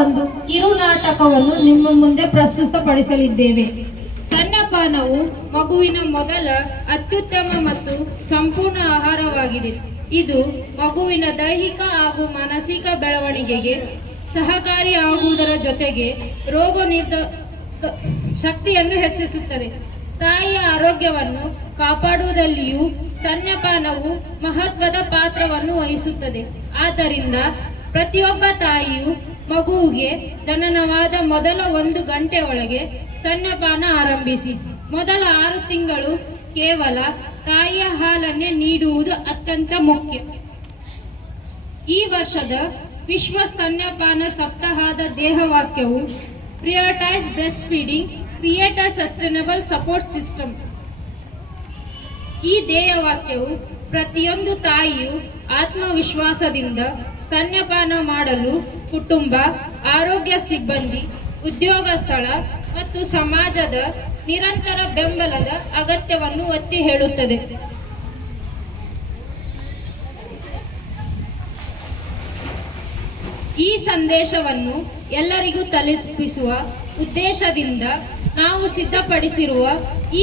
ಒಂದು ಕಿರುನಾಟಕವನ್ನು ನಿಮ್ಮ ಮುಂದೆ ಪ್ರಸ್ತುತಪಡಿಸಲಿದ್ದೇವೆ. ಸ್ತನ್ಯಪಾನವು ಮಗುವಿನ ಮೊದಲ ಅತ್ಯುತ್ತಮ ಮತ್ತು ಸಂಪೂರ್ಣ ಆಹಾರವಾಗಿದೆ. ಇದು ಮಗುವಿನ ದೈಹಿಕ ಹಾಗೂ ಮಾನಸಿಕ ಬೆಳವಣಿಗೆಗೆ ಸಹಕಾರಿಯಾಗುವುದರ ಜೊತೆಗೆ ರೋಗ ಶಕ್ತಿಯನ್ನು ಹೆಚ್ಚಿಸುತ್ತದೆ. ತಾಯಿಯ ಆರೋಗ್ಯವನ್ನು ಕಾಪಾಡುವುದಲ್ಲಿಯೂ ಸ್ತನ್ಯಪಾನವು ಮಹತ್ವದ ಪಾತ್ರವನ್ನು ವಹಿಸುತ್ತದೆ. ಆದ್ದರಿಂದ ಪ್ರತಿಯೊಬ್ಬ ತಾಯಿಯು ಮಗುವಿಗೆ ಜನನವಾದ ಮೊದಲ 1 ಗಂಟೆ ಒಳಗೆ ಸ್ತನ್ಯಪಾನ ಆರಂಭಿಸಿ. ಮೊದಲ 6 ತಿಂಗಳು ಕೇವಲ ತಾಯಿಯ ಹಾಲನ್ನೇ ನೀಡುವುದು ಅತ್ಯಂತ ಮುಖ್ಯ. ಈ ವರ್ಷದ ವಿಶ್ವ ಸ್ತನ್ಯಪಾನ ಸಪ್ತಾಹದ ಧ್ಯೇಯವಾಕ್ಯವು prioritise breast feeding, create a sustainable support system. ಈ ಧ್ಯೇಯವಾಕ್ಯವು ಪ್ರತಿಯೊಂದು ತಾಯಿಯು ಆತ್ಮವಿಶ್ವಾಸದಿಂದ ಸ್ತನ್ಯಪಾನ ಮಾಡಲು ಕುಟುಂಬ, ಆರೋಗ್ಯ ಸಿಬ್ಬಂದಿ, ಉದ್ಯೋಗ ಸ್ಥಳ ಮತ್ತು ಸಮಾಜದ ನಿರಂತರ ಬೆಂಬಲದ ಅಗತ್ಯವನ್ನು ಒತ್ತಿ ಹೇಳುತ್ತದೆ. ಈ ಸಂದೇಶವನ್ನು ಎಲ್ಲರಿಗೂ ತಲುಪಿಸುವ ಉದ್ದೇಶದಿಂದ ನಾವು ಸಿದ್ಧಪಡಿಸಿರುವ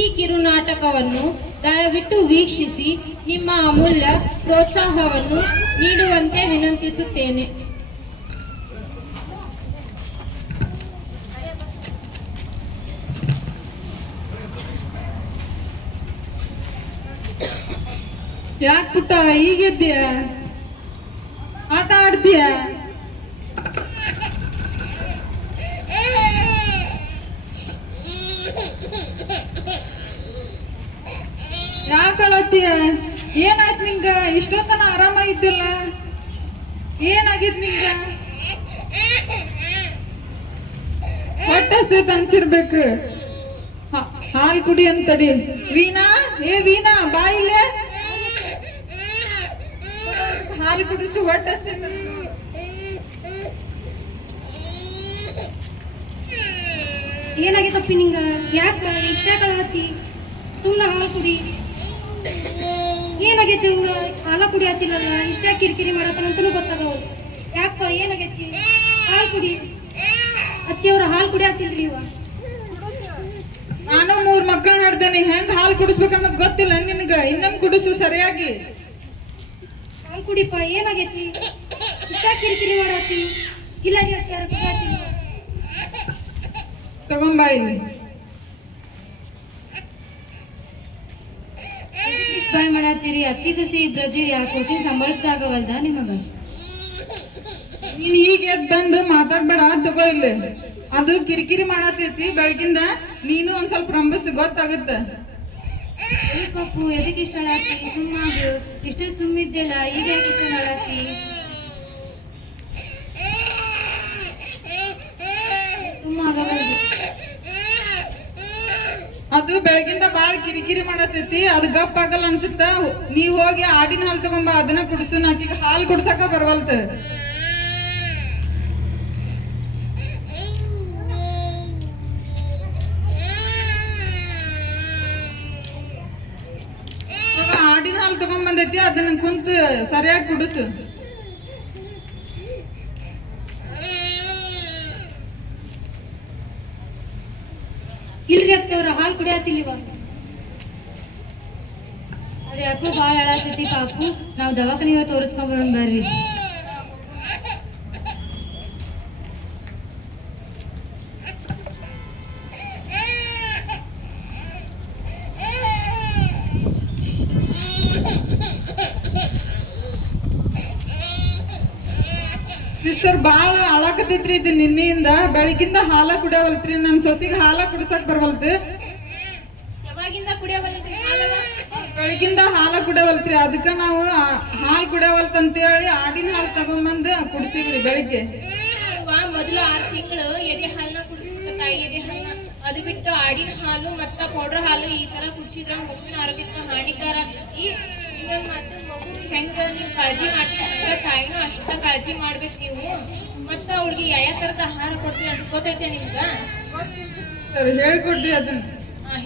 ಈ ಕಿರುನಾಟಕವನ್ನು ದಯವಿಟ್ಟು ವೀಕ್ಷಿಸಿ ನಿಮ್ಮ ಅಮೂಲ್ಯ ಪ್ರೋತ್ಸಾಹವನ್ನು ನೀಡುವಂತೆ ವಿನಂತಿಸುತ್ತೇನೆ. ಯಾಕೆ ಪುಟ್ಟ ಹೀಗೆದ್ದೀಯ? ಆಟ ಆಡ್ತೀಯ? ಯಾಕೆ ಅಳತ್ತೀಯ? ಏನಾಯ್ತು ನಿಂಗ? ಇಷ್ಟೊತ್ತನ ಆರಾಮ ಇದ್ದಿಲ್ಲ, ಏನಾಗಿದ್ ನಿಂಗ? ಹೊಟ್ಟೆ ಹಸ್ತೈತ್ ಅನ್ಸಿರ್ಬೇಕು. ಹಾಲು ಕುಡಿ ಅಂತಡಿ. ವೀಣಾ, ವೀಣಾ ಬಾ ಇಲ್ಲೇ, ಹಾಲು ಕುಡಿಸು, ಹೊಟ್ಟೆ ಹಸ್ತೈತ್. ಏನಾಗಿತ್ತಪ್ಪಿ ನಿಂಗ? ಯಾಕ ಇಷ್ಟ ಕಳಗತ್ತಿ? ಸುಮ್ಮನೆ ಹಾಲು ಕುಡಿ. ಏನಾಗೈತಿ ಹಿಂಗ? ಹಾಲ ಕುಡಿ ಆತಿಲ್ಲಲ್ಲ, ಇಷ್ಟ ಕಿರಿಕಿರಿ ಮಾಡತ್ತಂತನೂ ಗೊತ್ತಾಗವು. ಯಾಕಪ್ಪ ಏನಾಗೈತಿ? ಹಾಲು ಕುಡಿ. ಅತ್ತಿಯವ್ರ ಹಾಲು ಕುಡಿ ಆತಿಲ್ರಿ ಇವ. ನಾನು 3 ಮಕ್ಕಳು ಹಾಡ್ದೇನೆ, ಹೆಂಗ್ ಹಾಲು ಕುಡಿಸ್ಬೇಕನ್ನೋದು ಗೊತ್ತಿಲ್ಲ ನಿನಗ. ಇನ್ನೊಂದು ಕುಡಿಸು ಸರಿಯಾಗಿ. ಹಾಲು ಕುಡಿಪ. ಏನಾಗೈತಿ? ಇಷ್ಟ ಕಿರಿಕಿರಿ ಮಾಡತ್ತಿ ಇಲ್ಲ ರೀ ಅತ್ತಿಯವ್ರ ಕುಡಿಯಾತಿಲ್ಲ. ತಗೊಂಬ ಇಲ್ಲಿ. ಬಾಯ್ ಮಾಡತ್ತೀರಿ? ಅತ್ತಿ ಸೊಸಿ ಇಬ್ರದಿರಿ, ಆ ಕೋಸಿನ ಸಂಭಾಳಿಸ್ದಾಗವಲ್ದ ನಿಮಗ? ನೀನ್ ಈಗ ಎದ್ ಬಂದು ಮಾತಾಡ್ಬೇಡ, ತಗೋ ಇಲ್ಲಿ. ಅದು ಕಿರಿಕಿರಿ ಮಾಡತೈತಿ ಬೆಳಗಿಂದ. ನೀನು ಒಂದ್ ಸ್ವಲ್ಪ ರಂಬಸ್ ಗೊತ್ತಾಗತ್ತ. ಪಪ್ಪು ಎದಕ್ಕೆ ಇಷ್ಟ ಆಡಾತಿ? ಸುಮ್ಮಾಗು. ಇಷ್ಟ ಸುಮ್ಮಿದ್ದೆಲ್ಲ, ಈಗ ಯಾಕೆ ಇಷ್ಟ ಆಡಾತಿ? ಸುಮ್ಮಾಗವಲ್ದು. ಅದು ಬೆಳಗಿಂದ ಬಾಳ ಕಿರಿಕಿರಿ ಮಾಡತೈತಿ, ಅದು ಗಪ್ ಆಗಲ್ಲ ಅನ್ಸುತ್ತ. ನೀ ಹೋಗಿ ಆಡಿನ ಹಾಲು ತಗೊಂಬ, ಅದನ್ನ ಕುಡಿಸು. ನಾಕೀಗ ಹಾಲು ಕುಡ್ಸಕ ಬರವಲ್ತ. ಆಡಿನ ಹಾಲು ತಗೊಂಡ್ ಬಂದೈತಿ, ಅದನ್ನ ಕುಂತ ಸರಿಯಾಗಿ ಕುಡಿಸು. ಇಲ್ರಿ ಅತ್ತವ್ರ ಹಾಲು ಕುಡಿಯಾತಿಲ್ಲ ಇವಾಗ. ಅದ ಯಾಕೋ ಭಾಳ ಅಳಾತೈತಿ ಪಾಪು. ನಾವು ದವಾಖಾನಿಗೆ ತೋರಿಸ್ಕೊಂಬರೋಣ ಬರ್ರಿ. ಸಿಸ್ಟರ್ ಬಾಳ ಅಳಾಕತೈತ್ರಿ. ಇದು ನಿನ್ನೆಯಿಂದ ಬೆಳಗಿಂದ ಹಾಲ ಕುಡಿಯವಲ್ತ್ರಿ. ನನ್ ಸೊಸಿಗೆ ಹಾಲ ಕುಡಿಸಕ್ ಬರವಲ್ತು. ಬೆಳಗಿಂದ ಹಾಲ ಕುಡಿಯವಲ್ತ್ರಿ. ಅದಕ್ಕ ನಾವು ಹಾಲು ಕುಡಿಯವಲ್ತ ಅಂತೇಳಿ ಆಡಿನ ಹಾಲು ತಗೊಂಬಂದು ಕುಡಿಸಿವ್ರಿ ಬೆಳಿಗ್ಗೆ. ಮೊದಲು 6 ತಿಂಗಳು ಎದೆ ಹಾಲನ್ನ ಕುಡಿಸ್ಬೇಕು, ತಾಯಿ ಎದೆ ಹಾಲನ್ನ. ಅದು ಬಿಟ್ಟು ಆಡಿನ ಹಾಲು ಮತ್ತ ಪೌಡರ್ ಹಾಲು ಈ ತರ ಕುಡಿಸಿದ್ರ ಮಗುವಿನ ಆರೋಗ್ಯಕ್ಕೆ ಹಾನಿಕಾರ ಆಗ್ತೈತಿ. ಇನ್ನೊಂದು ಮಾತು, ಮಗು ಹೆಂಗ ನೀವು ಕಾಳಜಿ ಮಾಡ್ತೀವಿ ತಾಯಿನೂ ಅಷ್ಟ ಕಾಳಜಿ ಮಾಡ್ಬೇಕು ನೀವು. ಮತ್ತ ಅವಳಿಗೆ ಯಾವ ತರದ ಆಹಾರ ಕೊಡ್ತೀವಿ ಅಂತ ಗೊತ್ತೈತೆ ನಿಮ್ಗ? ಹೇಳ್ಕೊಡ್ರಿ ಅದನ್ನ.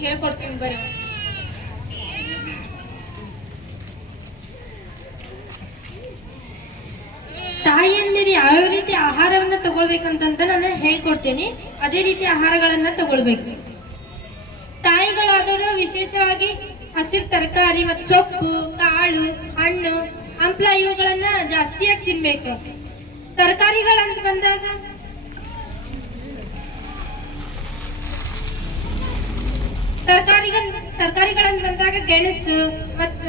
ಹೇಳ್ಕೊಡ್ತೀನಿ ಬರ್ರಿ. ತಾಯಿಯಂದಿರು ಯಾವ ರೀತಿ ಆಹಾರವನ್ನ ತಗೊಳ್ಬೇಕಂತಂತ ನಾನು ಹೇಳ್ಕೊಡ್ತೇನೆ. ಅದೇ ರೀತಿ ಆಹಾರಗಳನ್ನ ತಗೊಳ್ಬೇಕು. ತಾಯಿಗಳಾದರೂ ವಿಶೇಷವಾಗಿ ಹಸಿರು ತರಕಾರಿ ಮತ್ತು ಸೊಪ್ಪು, ಕಾಳು, ಹಣ್ಣು, ಹಂಪ್ಲ ಇವುಗಳನ್ನ ಜಾಸ್ತಿಯಾಗಿ ತಿನ್ಬೇಕು. ತರಕಾರಿಗಳಂತ ಬಂದಾಗ ತರಕಾರಿಗಳಂತ ಬಂದಾಗ ಗೆಣಸು ಮತ್ತು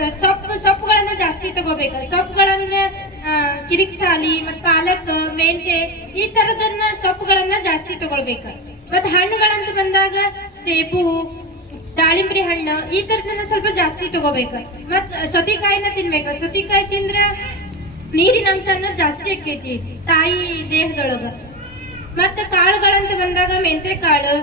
ಸೊಪ್ಪುಗಳನ್ನ ಜಾಸ್ತಿ ತಗೋಬೇಕು. ಸೊಪ್ಪುಗಳಂದ್ರೆ ಕಿರಿಕ್ಸಾಲಿ ಮತ್ತು ಪಾಲಕ್, ಮೆಂತೆ ಈ ತರದನ್ನ ಸೊಪ್ಪುಗಳನ್ನ ಜಾಸ್ತಿ ತಗೊಳ್ಬೇಕು. ಮತ್ತು ಹಣ್ಣುಗಳಂತ ಬಂದಾಗ ಸೇಬು, ದಾಳಿಂಬರಿ ಹಣ್ಣು ಈ ತರದನ್ನ ಸ್ವಲ್ಪ ಜಾಸ್ತಿ ತಗೋಬೇಕು. ಮತ್ ಸೌತೆಕಾಯಿನ ತಿನ್ಬೇಕು. ಸೌತೆಕಾಯಿ ತಿಂದ್ರೆ ನೀರಿನ ಅಂಶನ ಜಾಸ್ತಿ ಆಕೈತಿ ತಾಯಿ ದೇಹದೊಳಗ. ಮತ್ತ ಕಾಳುಗಳಂತ ಬಂದಾಗ ಮೆಂತೆ ಕಾಳು,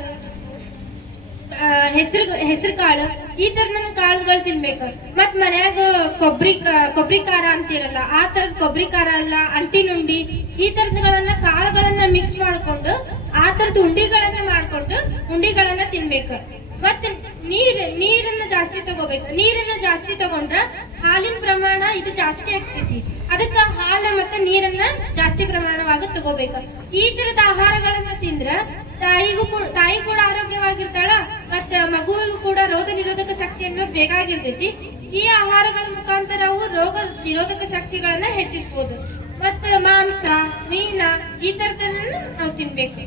ಹೆಸರು ಕಾಳು ಈ ತರದ ಕಾಳುಗಳು ತಿನ್ಬೇಕು. ಮತ್ ಮನ್ಯಾಗ ಕೊಬ್ಬರಿ ಖಾರ ಅಂತಿರಲ್ಲ, ಆ ತರದ ಕೊಬ್ಬರಿ ಖಾರ ಅಲ್ಲ, ಅಂಟಿನುಂಡಿ ಈ ತರದಗಳನ್ನ ಕಾಳುಗಳನ್ನ ಮಿಕ್ಸ್ ಮಾಡ್ಕೊಂಡು ಆ ತರದ ಉಂಡಿಗಳನ್ನ ತಿನ್ಬೇಕು. ಮತ್ತೆ ನೀರನ್ನ ಜಾಸ್ತಿ ತಗೋಬೇಕು. ನೀರನ್ನ ಜಾಸ್ತಿ ತಗೊಂಡ್ರ ಹಾಲಿನ ಪ್ರಮಾಣ ಇದು ಜಾಸ್ತಿ ಆಗ್ತೈತಿ. ಅದಕ್ಕ ಹಾಲ ಮತ್ತೆ ನೀರನ್ನ ಜಾಸ್ತಿ ಪ್ರಮಾಣವಾಗಿ ತಗೋಬೇಕು. ಈ ತರದ ಆಹಾರಗಳನ್ನ ತಿಂದ್ರ ತಾಯಿ ಕೂಡ ಆರೋಗ್ಯವಾಗಿರ್ತಾಳ, ಮತ್ತೆ ಮಗುವಿಗೂ ಕೂಡ ರೋಗ ನಿರೋಧಕ ಶಕ್ತಿ ಅನ್ನೋದು ಬೇಕಾಗಿರ್ತೈತಿ. ಈ ಆಹಾರಗಳ ಮುಖಾಂತರ ನಾವು ರೋಗ ನಿರೋಧಕ ಶಕ್ತಿಗಳನ್ನ ಹೆಚ್ಚಿಸಬಹುದು. ಮತ್ತೆ ಮಾಂಸ, ಮೀನ ಈ ತರದನ್ನ ನಾವು ತಿನ್ಬೇಕು.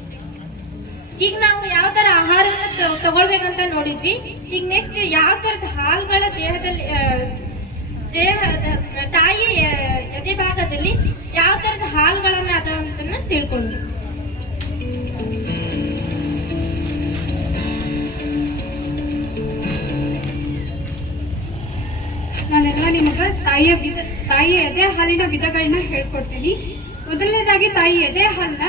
ಈಗ ನಾವು ಯಾವ ತರ ಆಹಾರವನ್ನ ತಗೊಳ್ಬೇಕಂತ ನೋಡಿದ್ವಿ. ಈಗ ನೆಕ್ಸ್ಟ್ ಯಾವ ತರದ ಹಾಲುಗಳ ತಾಯಿ ಎದೆ ಭಾಗದಲ್ಲಿ ಯಾವ ತರದ ಹಾಲುಗಳನ್ನ ಅದಾವ ಅಂತ ತಿಳ್ಕೊಂಡ್ವಿ. ನಾನೆಲ್ಲ ನಿಮಗೆ ತಾಯಿಯ ಎದೆ ಹಾಲಿನ ವಿಧಗಳನ್ನ ಹೇಳ್ಕೊಡ್ತೀನಿ. ಮೊದಲನೇದಾಗಿ ತಾಯಿ ಎದೆ ಹಾಲನ್ನ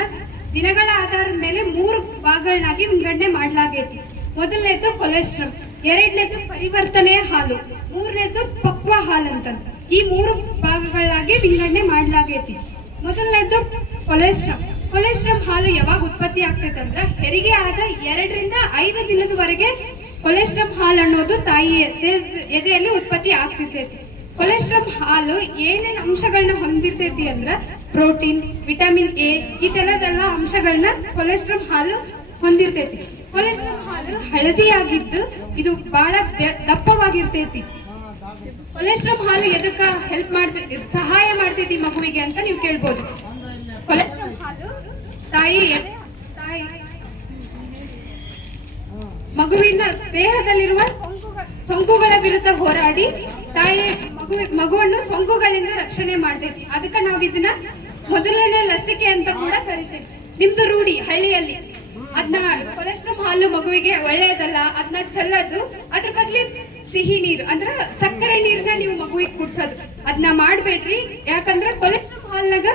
ದಿನಗಳ ಆಧಾರದ ಮೇಲೆ 3 ಭಾಗಗಳನ್ನಾಗಿ ವಿಂಗಡಣೆ ಮಾಡಲಾಗೈತಿ. ಮೊದಲನೇದು ಕೊಲೆಸ್ಟ್ರಾಲ್, ಎರಡನೇದು ಪರಿವರ್ತನೆಯ ಹಾಲು, ಮೂರನೇದು ಪಕ್ವ ಹಾಲು ಅಂತ. ಈ 3 ಭಾಗಗಳಾಗಿ ವಿಂಗಡಣೆ ಮಾಡಲಾಗೈತಿ. ಮೊದಲನೇದು ಕೊಲೆಸ್ಟ್ರಾಲ್ ಹಾಲು ಯಾವಾಗ ಉತ್ಪತ್ತಿ ಆಗ್ತೈತೆ ಅಂದ್ರೆ ಹೆರಿಗೆ ಆದ 2 ರಿಂದ 5 ದಿನದವರೆಗೆ ಕೊಲೆಸ್ಟ್ರಾಲ್ ಹಾಲು ಅನ್ನೋದು ತಾಯಿ ಎದೆಯಲ್ಲಿ ಉತ್ಪತ್ತಿ ಆಗ್ತಿರ್ತೈತಿ. ಕೊಲೆಸ್ಟ್ರಾಲ್ ಹಾಲು ಏನೇನು ಅಂಶಗಳನ್ನ ಹೊಂದಿರ್ತೈತಿ ಅಂದ್ರ ಪ್ರೋಟೀನ್, ವಿಟಮಿನ್ ಎ ಈ ತರದೆಲ್ಲ ಅಂಶಗಳನ್ನ ಕೊಲೆಸ್ಟ್ರಾಲ್ ಹಾಲು ಹೊಂದಿರ್ತೈತಿ. ಕೊಲೆಸ್ಟ್ರಾಲ್ ಹಾಲು ಹಳದಿಯಾಗಿದ್ದು ಇದು ಬಹಳ ದಪ್ಪವಾಗಿರ್ತೈತಿ. ಕೊಲೆಸ್ಟ್ರಾಲ್ ಹಾಲು ಎದಕ್ಕ ಸಹಾಯ ಮಾಡ್ತೈತಿ ಮಗುವಿಗೆ ಅಂತ ನೀವು ಕೇಳ್ಬೋದು. ಕೊಲೆಸ್ಟ್ರಾಲ್ ಹಾಲು ಮಗುವಿನ ದೇಹದಲ್ಲಿರುವ ಸೋಂಕುಗಳ ವಿರುದ್ಧ ಹೋರಾಡಿ ಮಗುವನ್ನು ಸೋಂಕುಗಳಿಂದ ರಕ್ಷಣೆ ಮಾಡ್ತೈತಿ. ಅದಕ್ಕೆ ನಾವು ಇದನ್ನ ಮೊದಲನೇ ಲಸಿಕೆ ಅಂತ ಕೂಡ ಕರಿತೇವೆ. ನಿಮ್ದು ರೂಢಿ ಹಳ್ಳಿಯಲ್ಲಿ ಅದನ್ನ ಕೊಲೆಸ್ಟ್ರಾಲ್ ಹಾಲು ಮಗುವಿಗೆ ಒಳ್ಳೆಯದಲ್ಲ, ಅದನ್ನ ಚೆಲ್ಲೋದು, ಅದ್ರ ಬದ್ಲಿ ಸಿಹಿ ನೀರು ಅಂದ್ರ ಸಕ್ಕರೆ ನೀರನ್ನ ನೀವು ಮಗುವಿಗೆ ಕುಡ್ಸೋದು ಅದನ್ನ ಮಾಡ್ಬೇಡ್ರಿ. ಯಾಕಂದ್ರೆ ಕೊಲೆಸ್ಟ್ರಾಲ್ ಹಾಲ್ನಾಗ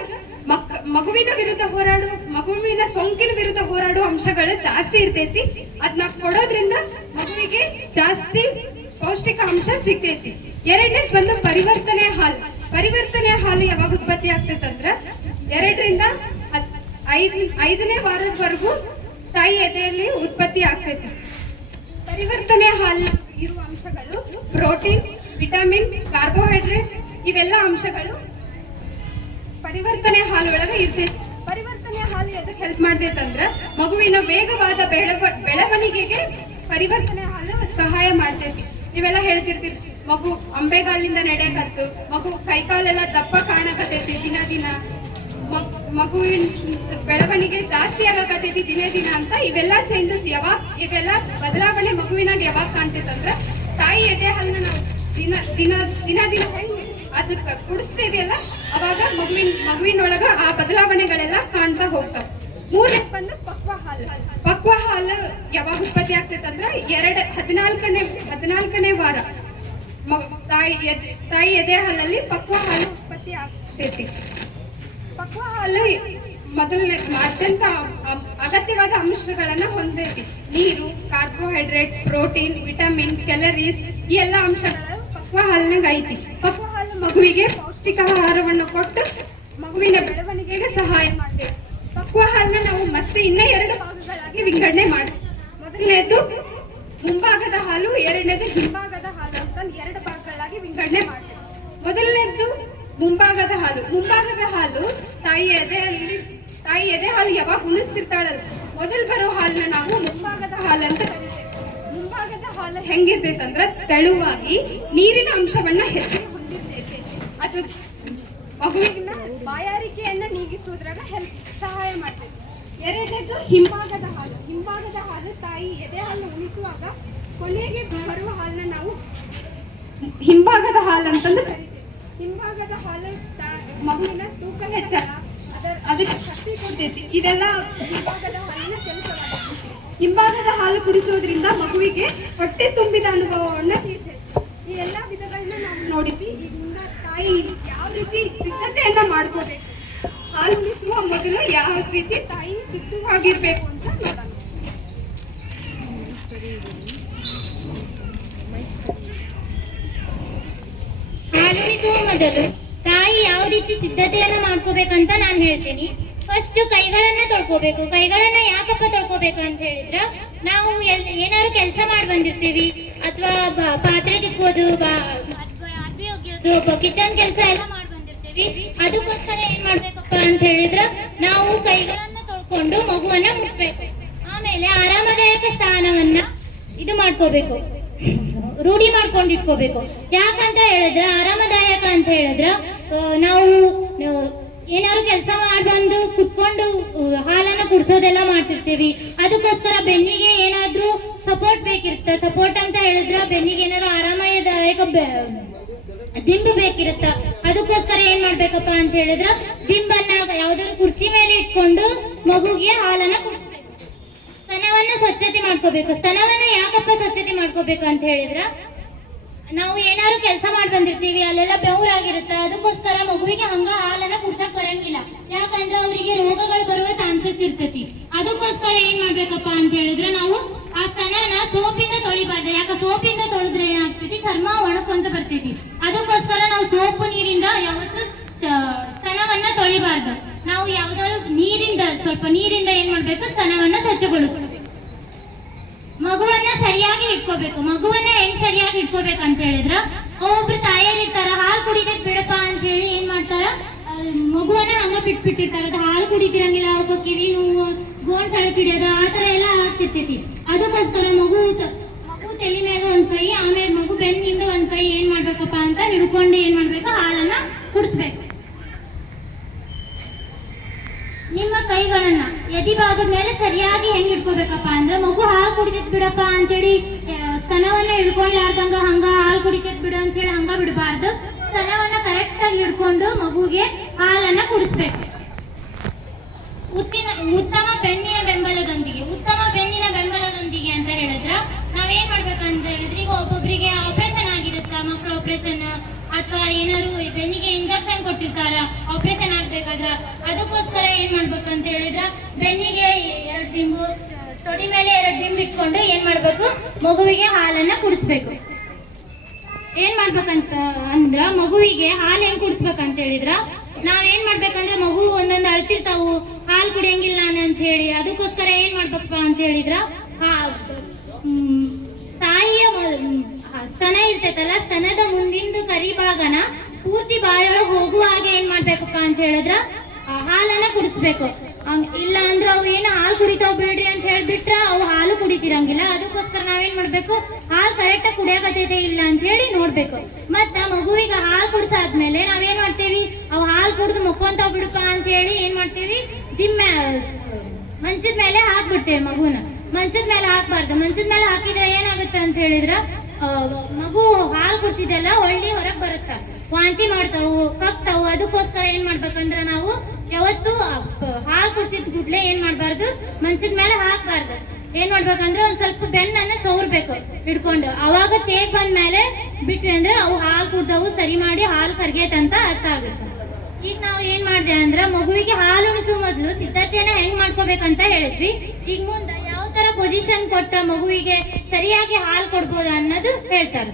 ಮಗುವಿನ ಸೋಂಕಿನ ವಿರುದ್ಧ ಹೋರಾಡುವ ಅಂಶಗಳು ಜಾಸ್ತಿ ಇರ್ತೈತಿ. ಅದನ್ನ ಕೊಡೋದ್ರಿಂದ ಮಗುವಿಗೆ ಜಾಸ್ತಿ ಪೌಷ್ಟಿಕ ಅಂಶ ಸಿಗ್ತೈತಿ. ಎರಡನೇದು ಬಂದು ಪರಿವರ್ತನೆ ಹಾಲು ಯಾವಾಗ ಉತ್ಪತ್ತಿ ಆಗ್ತೈತೆ ಅಂದ್ರ 2 ರಿಂದ 5ನೇ ವಾರದವರೆಗೂ ತಾಯಿ ಎದೆಯಲ್ಲಿ ಉತ್ಪತ್ತಿ ಆಗ್ತೈತಿ. ಪರಿವರ್ತನೆ ಹಾಲು ಇರುವ ಅಂಶಗಳು ಪ್ರೋಟೀನ್, ವಿಟಮಿನ್, ಕಾರ್ಬೋಹೈಡ್ರೇಟ್ಸ್ ಇವೆಲ್ಲ ಅಂಶಗಳು ಪರಿವರ್ತನೆ ಹಾಲು ಒಳಗೆ ಇರ್ತೈತಿ. ಪರಿವರ್ತನೆ ಹಾಲು ಎದಕ್ಕೆ ಹೆಲ್ಪ್ ಮಾಡ್ತೈತಂದ್ರ ಮಗುವಿನ ವೇಗವಾದ ಬೆಳವಣಿಗೆಗೆ ಪರಿವರ್ತನೆ ಹಾಲು ಸಹಾಯ ಮಾಡ್ತೈತಿ. ನೀವೆಲ್ಲ ಹೇಳ್ತಿರ್ತೀರಿ ಮಗು ಅಂಬೆಗಾಲಿಂದ ನಡೆಯಕತ್ತು, ಮಗು ಕೈಕಾಲೆಲ್ಲ ದಪ್ಪ ಕಾಣಕತ್ತೈತಿ ದಿನ ಮಗುವಿನ ಬೆಳವಣಿಗೆ ಜಾಸ್ತಿ ಆಗಕತ್ತೈತಿ ದಿನ ಅಂತ. ಇವೆಲ್ಲ ಚೇಂಜಸ್ ಇವೆಲ್ಲ ಬದಲಾವಣೆ ಮಗುವಿನಾಗ ಯಾವಾಗ ಕಾಣ್ತೈತಂದ್ರ ತಾಯಿ ಎದೆ ಹಾಲನ್ನ ನಾವು ದಿನ ಹೆಂಗ್ ಅದಕ್ಕೆ ಕುಡಿಸ್ತೇವಿ ಅಲ್ಲ ಅವಾಗ ಮಗುವಿನೊಳಗ ಆ ಬದಲಾವಣೆಗಳೆಲ್ಲ ಕಾಣ್ತಾ ಹೋಗ್ತಾವ. ಮೂರನೇದು ಬಂದು ಪಕ್ವ ಹಾಲು ಯಾವಾಗ ಉತ್ಪತ್ತಿ ಆಗ್ತೈತಂದ್ರ 14ನೇ ವಾರ ತಾಯಿ ಎದೆ ಹಾಲಲ್ಲಿ ಪಕ್ವ ಹಾಲು ಉತ್ಪತ್ತಿ ಆಗ್ತೈತಿ. ಪಕ್ವ ಹಾಲು ಅತ್ಯಂತ ಅಗತ್ಯವಾದ ಅಂಶಗಳನ್ನ ಹೊಂದೈತಿ. ನೀರು, ಕಾರ್ಬೋಹೈಡ್ರೇಟ್, ಪ್ರೋಟೀನ್, ವಿಟಮಿನ್, ಕ್ಯಾಲರೀಸ್ ಈ ಎಲ್ಲ ಅಂಶಗಳು ಪಕ್ವ ಹಾಲಿನಾಗ ಐತಿ. ಪಕ್ವ ಹಾಲು ಮಗುವಿಗೆ ಪೌಷ್ಟಿಕ ಆಹಾರವನ್ನು ಕೊಟ್ಟು ಮಗುವಿನ ಬೆಳವಣಿಗೆಗೆ ಸಹಾಯ ಮಾಡ್ತೇವೆ. ಪಕ್ವ ಹಾಲನ್ನ ನಾವು ಮತ್ತೆ ಇನ್ನ 2 ಭಾಗಗಳಾಗಿ ವಿಂಗಡಣೆ ಮಾಡ್ತೀವಿ. ಮೊದಲನೇದು ಮುಂಭಾಗದ ಹಾಲು, ಎರಡನೇದು ಹಿಂಭಾಗದ ಹಾಲು ಅಂತ 2 ಭಾಗಗಳಾಗಿ ವಿಂಗಡಣೆ ಮಾಡ್ತೇವೆ. ಮೊದಲನೇದು ಮುಂಭಾಗದ ಹಾಲು ತಾಯಿ ಎದೆ ಹಾಲು ಯಾವಾಗ ಉಣಿಸ್ತಿರ್ತಾಳಲ್ಲ, ಮೊದಲು ಬರೋ ಹಾಲನ್ನ ನಾವು ಮುಂಭಾಗದ ಹಾಲು ಅಂತ ಕರಿತೇವೆ. ಮುಂಭಾಗದ ಹಾಲು ಹೆಂಗಿರ್ತೈತೆ ಅಂದ್ರೆ ತೆಳುವಾಗಿ ನೀರಿನ ಅಂಶವನ್ನ ಹೆಚ್ಚಿಗೆ ಹೊಂದಿರ್ತೈತೆ. ಅದು ಮಗುವಿನ ಬಾಯಾರಿಕೆಯನ್ನ ನೀಗಿಸೋದ್ರಾಗ ಸಹಾಯ ಮಾಡ್ತೈತೆ. ಎರಡನೇದು ಹಿಂಭಾಗದ ಹಾಲು ತಾಯಿ ಎದೆ ಹಾಲು ಉಣಿಸುವಾಗ ಕೊನೆಗೆ ಬರುವ ಹಾಲನ್ನ ನಾವು ಹಿಂಭಾಗದ ಹಾಲು ಅಂತಂದು ಕರಿತೇವೆ. ಹಿಂಭಾಗದ ಹಾಲು ಮಗುವಿನ ತೂಕ ಹೆಚ್ಚಲ್ಲ, ಅದಕ್ಕೆ ಶಕ್ತಿ ಕೊಡ್ತೈತಿ. ಇದೆಲ್ಲ ಹಿಂಭಾಗದ ಹಾಲಿನ ಕೆಲಸವಾಗುತ್ತೆ. ಹಿಂಭಾಗದ ಹಾಲು ಕುಡಿಸೋದ್ರಿಂದ ಮಗುವಿಗೆ ಹೊಟ್ಟೆ ತುಂಬಿದ ಅನುಭವವನ್ನು ನೀಡ್ತೈತಿ. ಈ ಎಲ್ಲ ವಿಧಗಳನ್ನ ನಾವು ನೋಡಿದ್ವಿ. ಇದರಿಂದ ತಾಯಿ ಯಾವ ರೀತಿ ಸಿದ್ಧತೆಯನ್ನ ಮಾಡ್ಕೋಬೇಕು, ಹಾಲು ಉಣಿಸುವ ಮೊದಲು ಯಾವ ರೀತಿ ತಾಯಿ ಸಿದ್ಧವಾಗಿರ್ಬೇಕು ಅಂತ ನೋಡೋಣ. ಹಾಲುಣಿಸುವ ಮೊದಲು ತಾಯಿ ಯಾವ ರೀತಿ ಸಿದ್ಧತೆಯನ್ನ ಮಾಡ್ಕೋಬೇಕಂತ ನಾನು ಹೇಳ್ತೀನಿ. ಫಸ್ಟ್ ಕೈಗಳನ್ನ ತೊಳ್ಕೋಬೇಕು. ಕೈಗಳನ್ನ ಯಾಕಪ್ಪ ತೊಳ್ಕೋಬೇಕು ಅಂತ ಹೇಳಿದ್ರ, ನಾವು ಏನಾದ್ರು ಕೆಲಸ ಮಾಡಿ ಬಂದಿರ್ತೀವಿ, ಅಥವಾ ಪಾತ್ರೆ ತಿಕ್ಕೋದು, ಅರ್ಬಿ ಒಗೆಯೋದು, ಕಿಚನ್ ಕೆಲಸ ಎಲ್ಲ ಮಾಡಿ ಬಂದಿರ್ತೀವಿ. ಅದಕ್ಕೋಸ್ಕರ ಏನ್ ಮಾಡ್ಬೇಕಪ್ಪ ಅಂತ ಹೇಳಿದ್ರ, ನಾವು ಕೈಗಳನ್ನ ತೊಳ್ಕೊಂಡು ಮಗುವನ್ನ ಮುಟ್ಬೇಕು. ಆಮೇಲೆ ಆರಾಮದಾಯಕ ಸ್ಥಾನವನ್ನ ಇದು ಮಾಡ್ಕೋಬೇಕು, ರೂಢಿ ಮಾಡ್ಕೊಂಡು ಇಟ್ಕೋಬೇಕು. ಯಾಕಂತ ಹೇಳಿದ್ರ, ಆರಾಮದಾಯಕ ಅಂತ ಹೇಳಿದ್ರ ನಾವು ಏನಾದ್ರು ಕೆಲಸ ಮಾಡಿ ಬಂದು ಕುತ್ಕೊಂಡು ಹಾಲನ್ನ ಕುಡ್ಸೋದೆಲ್ಲ ಮಾಡ್ತಿರ್ತೀವಿ. ಅದಕ್ಕೋಸ್ಕರ ಬೆನ್ನಿಗೆ ಏನಾದ್ರೂ ಸಪೋರ್ಟ್ ಬೇಕಿರುತ್ತ. ಸಪೋರ್ಟ್ ಅಂತ ಹೇಳಿದ್ರ ಬೆನ್ನಿಗೆ ಏನಾದ್ರು ಆರಾಮದಾಯಕ ದಿಂಬು ಬೇಕಿರುತ್ತ. ಅದಕ್ಕೋಸ್ಕರ ಏನ್ ಮಾಡ್ಬೇಕಪ್ಪ ಅಂತ ಹೇಳಿದ್ರ, ದಿಂಬನ್ನ ಯಾವ್ದಾದ್ರು ಕುರ್ಚಿ ಮೇಲೆ ಇಟ್ಕೊಂಡು ಮಗುಗೆ ಹಾಲನ್ನ ಕುಡಿಸ್ಬೇಕು. ಸ್ತನವನ್ನ ಸ್ವಚ್ಛತೆ ಮಾಡ್ಕೋಬೇಕು. ಸ್ತನವನ್ನ ಯಾಕಪ್ಪ ಸ್ವಚ್ಛತೆ ಮಾಡ್ಕೋಬೇಕು ಅಂತ ಹೇಳಿದ್ರ, ನಾವು ಏನಾದ್ರು ಕೆಲಸ ಮಾಡಿ ಬಂದಿರ್ತೀವಿ, ಅಲ್ಲೆಲ್ಲ ಬೆವರಾಗಿರುತ್ತ. ಅದಕ್ಕೋಸ್ಕರ ಮಗುವಿಗೆ ಹಂಗ ಹಾಲನ್ನ ಕುಡ್ಸಕ್ ಬರಂಗಿಲ್ಲ. ಯಾಕಂದ್ರೆ ಅವರಿಗೆ ರೋಗಗಳು ಬರುವ ಚಾನ್ಸಸ್ ಇರ್ತೈತಿ. ಅದಕ್ಕೋಸ್ಕರ ಏನ್ ಮಾಡ್ಬೇಕಪ್ಪ ಅಂತ ಹೇಳಿದ್ರೆ, ನಾವು ಆ ಸ್ತನನ ಸೋಪಿಂದ ತೊಳಿಬಾರ್ದು. ಯಾಕೆ ಸೋಪಿಂದ ತೊಳೆದ್ರೆ ಏನಾಗ್ತೈತಿ, ಚರ್ಮ ಒಣಕೊಂತ ಬರ್ತೈತಿ. ಅದಕ್ಕೋಸ್ಕರ ನಾವು ಸೋಪು ನೀರಿಂದ ಯಾವತ್ತು ಸ್ತನವನ್ನ ತೊಳಿಬಾರ್ದು. ನಾವು ಯಾವ್ದಾದ್ರು ಸ್ವಲ್ಪ ನೀರಿಂದ ಏನ್ ಮಾಡ್ಬೇಕು, ಸ್ತನವನ್ನ ಸ್ವಚ್ಛಗೊಳಿಸ್ಬೇಕು. ಮಗುವನ್ನ ಸರಿಯಾಗಿ ಇಟ್ಕೋಬೇಕು. ಮಗುವನ್ನ ಹೆಂಗ್ ಸರಿಯಾಗಿ ಇಟ್ಕೋಬೇಕು ಅಂತ ಹೇಳಿದ್ರ, ಒಬ್ಬೊಬ್ರು ತಾಯಿಯರು ಇರ್ತಾರ, ಹಾಲು ಕುಡಿದಕ್ ಬಿಡಪ್ಪ ಅಂತ ಹೇಳಿ ಏನ್ ಮಾಡ್ತಾರ, ಮಗುವನ್ನ ಹಂಗ ಬಿಟ್ಬಿಟ್ಟಿರ್ತಾರ. ಅದು ಹಾಲು ಕುಡಿತಿರಂಗಿಲ್ಲ, ಅವಕ್ಕೆ ಕಿವಿ ನೋವು, ಗೋಣ್ ಸಳಕ್ ಹಿಡಿಯೋದು, ಆ ತರ ಎಲ್ಲ ಆಗ್ತಿರ್ತೈತಿ. ಅದಕ್ಕೋಸ್ಕರ ಮಗು ತಲೆ ಮೇಲೆ ಒಂದ್ ಕೈ, ಆಮೇಲೆ ಮಗು ಬೆನ್ನಿಂದ ಒಂದ್ ಕೈ ಏನ್ ಮಾಡ್ಬೇಕಪ್ಪ ಅಂತ ಹಿಡ್ಕೊಂಡು ಏನ್ ಮಾಡ್ಬೇಕು, ಹಾಲನ್ನ ಕುಡಿಸ್ಬೇಕು. ನಿಮ್ಮ ಕೈಗಳನ್ನ ಎದಿ ಭಾಗದ ಮೇಲೆ ಸರಿಯಾಗಿ ಹೆಂಗ್ ಇಟ್ಕೋಬೇಕಪ್ಪ ಅಂದ್ರೆ, ಮಗು ಹಾಲು ಕುಡಿತೈತ್ ಬಿಡಪ್ಪ ಅಂತೇಳಿ ಸ್ತನವನ್ನ ಹಿಡ್ಕೊಂಡ್ಲಾರ್ದಂಗ ಹಂಗ ಹಾಲು ಕುಡಿತೈತ್ ಬಿಡು ಅಂತೇಳಿ ಹಂಗ ಬಿಡಬಾರ್ದು. ಸ್ತನವನ್ನ ಕರೆಕ್ಟ್ ಆಗಿ ಹಿಡ್ಕೊಂಡು ಮಗುಗೆ ಹಾಲನ್ನ ಕುಡಿಸ್ಬೇಕು. ಉತ್ತಮ ಬೆನ್ನಿನ ಬೆಂಬಲದೊಂದಿಗೆ ಅಂತ ಹೇಳಿದ್ರ ನಾವೇನ್ ಮಾಡ್ಬೇಕಂತ ಹೇಳಿದ್ರೆ, ಈಗ ಒಬ್ಬೊಬ್ರಿಗೆ ಆಪರೇಷನ್ ಆಗಿರುತ್ತ, ಮಕ್ಕಳ ಆಪರೇಷನ್ ಅಥವಾ ಏನಾದ್ರು ಬೆನ್ನಿಗೆ ಇಂಜೆಕ್ಷನ್ ಕೊಟ್ಟಿರ್ತಾರ ಆಪರೇಷನ್ ಆಗ್ಬೇಕಾದ್ರ. ಅದಕ್ಕೋಸ್ಕರ ಏನ್ ಮಾಡ್ಬೇಕಂತ ಹೇಳಿದ್ರ, ಬೆನ್ನಿಗೆ 2 ದಿಂಬು, ತೊಡಿ ಮೇಲೆ 2 ದಿಂಬು ಇಟ್ಕೊಂಡು ಏನ್ ಮಾಡ್ಬೇಕು, ಮಗುವಿಗೆ ಹಾಲನ್ನ ಕುಡಿಸ್ಬೇಕು. ಏನ್ ಮಾಡ್ಬೇಕಂತ ಅಂದ್ರ, ಮಗುವಿಗೆ ಹಾಲು ಹೆಂಗ್ ಕುಡಿಸ್ಬೇಕಂತ ಹೇಳಿದ್ರ, ನಾವೇನ್ ಮಾಡ್ಬೇಕಂದ್ರೆ, ಮಗು ಒಂದೊಂದು ಅಳ್ತಿರ್ತಾವು, ಹಾಲು ಕುಡಿಯಂಗಿಲ್ಲ ಅಂತ ಹೇಳಿ. ಅದಕ್ಕೋಸ್ಕರ ಏನ್ ಮಾಡ್ಬೇಕಪ್ಪ ಅಂತ ಹೇಳಿದ್ರ, ತಾಯಿಯ ಸ್ತನ ಇರ್ತೈತಲ್ಲ, ಸ್ತನದ ಮುಂದಿಂದು ಕರಿ ಭಾಗನ ಪೂರ್ತಿ ಬಾಯೊಳಗೆ ಹೋಗುವ ಹಾಗೆ ಏನ್ ಮಾಡ್ಬೇಕಪ್ಪ ಅಂತ ಹೇಳಿದ್ರ ಹಾಲನ್ನ ಕುಡಿಸ್ಬೇಕು. ಇಲ್ಲ ಅಂದ್ರೆ ಅವು ಏನು ಹಾಲು ಕುಡಿತಾವ್ ಬಿಡ್ರಿ ಅಂತ ಹೇಳ್ಬಿಟ್ರ ಅವು ಹಾಲು ಕುಡಿತಿರಂಗಿಲ್ಲ. ಅದಕ್ಕೋಸ್ಕರ ನಾವೇನ್ ಮಾಡ್ಬೇಕು, ಹಾಲು ಕರೆಕ್ಟಾಗಿ ಕುಡಿಯಾಕತೈತೆ ಇಲ್ಲ ಅಂತ ಹೇಳಿ ನೋಡ್ಬೇಕು. ಮತ್ತ ಮಗುವಿಗೆ ಹಾಲು ಕುಡಿಸಾದ್ಮೇಲೆ ನಾವೇನ್ ಮಾಡ್ತೇವಿ, ಅವು ಹಾಲು ಕುಡಿದು ಮಕ್ಕೊಂತಾವ್ ಬಿಡಪ್ಪ ಅಂತ ಹೇಳಿ ಏನ್ ಮಾಡ್ತೇವಿ, ಮಂಚದ ಮೇಲೆ ಹಾಕ್ಬಿಡ್ತೇವೆ. ಮಗುನ ಮಂಚದ ಮೇಲೆ ಹಾಕ್ಬಾರ್ದು. ಮಂಚದ ಮೇಲೆ ಹಾಕಿದ್ರೆ ಏನಾಗುತ್ತೆ ಅಂತ ಹೇಳಿದ್ರ, ಮಗು ಹಾಲು ಕುಡಿಸಿದೆಲ್ಲ ಹೊಳ್ಳಿ ಹೊರಗೆ ಬರುತ್ತ, ವಾಂತಿ ಮಾಡ್ತಾವು, ಕಕ್ತಾವು. ಅದಕ್ಕೋಸ್ಕರ ಏನ್ ಮಾಡ್ಬೇಕಂದ್ರ, ನಾವು ಯಾವತ್ತು ಹಾಲು ಕುಡಿಸಿದ ಗುಡ್ಲೆ ಏನ್ ಮಾಡ್ಬಾರ್ದು, ಮಂಚದ ಮೇಲೆ ಹಾಕ್ಬಾರ್ದು. ಏನ್ ಮಾಡ್ಬೇಕಂದ್ರೆ ಒಂದ್ ಸ್ವಲ್ಪ ಬೆನ್ನನ್ನ ಸವರ್ಬೇಕು ಹಿಡ್ಕೊಂಡು. ಅವಾಗ ತೇಗ್ ಬಂದ್ಮೇಲೆ ಬಿಟ್ವಿ ಅಂದ್ರೆ ಅವು ಹಾಲು ಕುಡ್ದವು ಸರಿ ಮಾಡಿ ಹಾಲು ಕರ್ಗೇತಂತ ಅರ್ಥ ಆಗುತ್ತೆ. ಈಗ ನಾವು ಏನ್ ಮಾಡಿದೆ ಅಂದ್ರೆ, ಮಗುವಿಗೆ ಹಾಲು ಉಣಿಸುವ ಮೊದಲು ಸಿದ್ಧತೆಯನ್ನ ಹೆಂಗ್ ಮಾಡ್ಕೋಬೇಕಂತ ಹೇಳಿದ್ವಿ. ಈಗ ಮುಂದೆ ಯಾವ ತರ ಪೊಸಿಷನ್ ಕೊಟ್ಟ ಮಗುವಿಗೆ ಸರಿಯಾಗಿ ಹಾಲು ಕೊಡ್ಬೋದು ಅನ್ನೋದು ಹೇಳ್ತಾರೆ.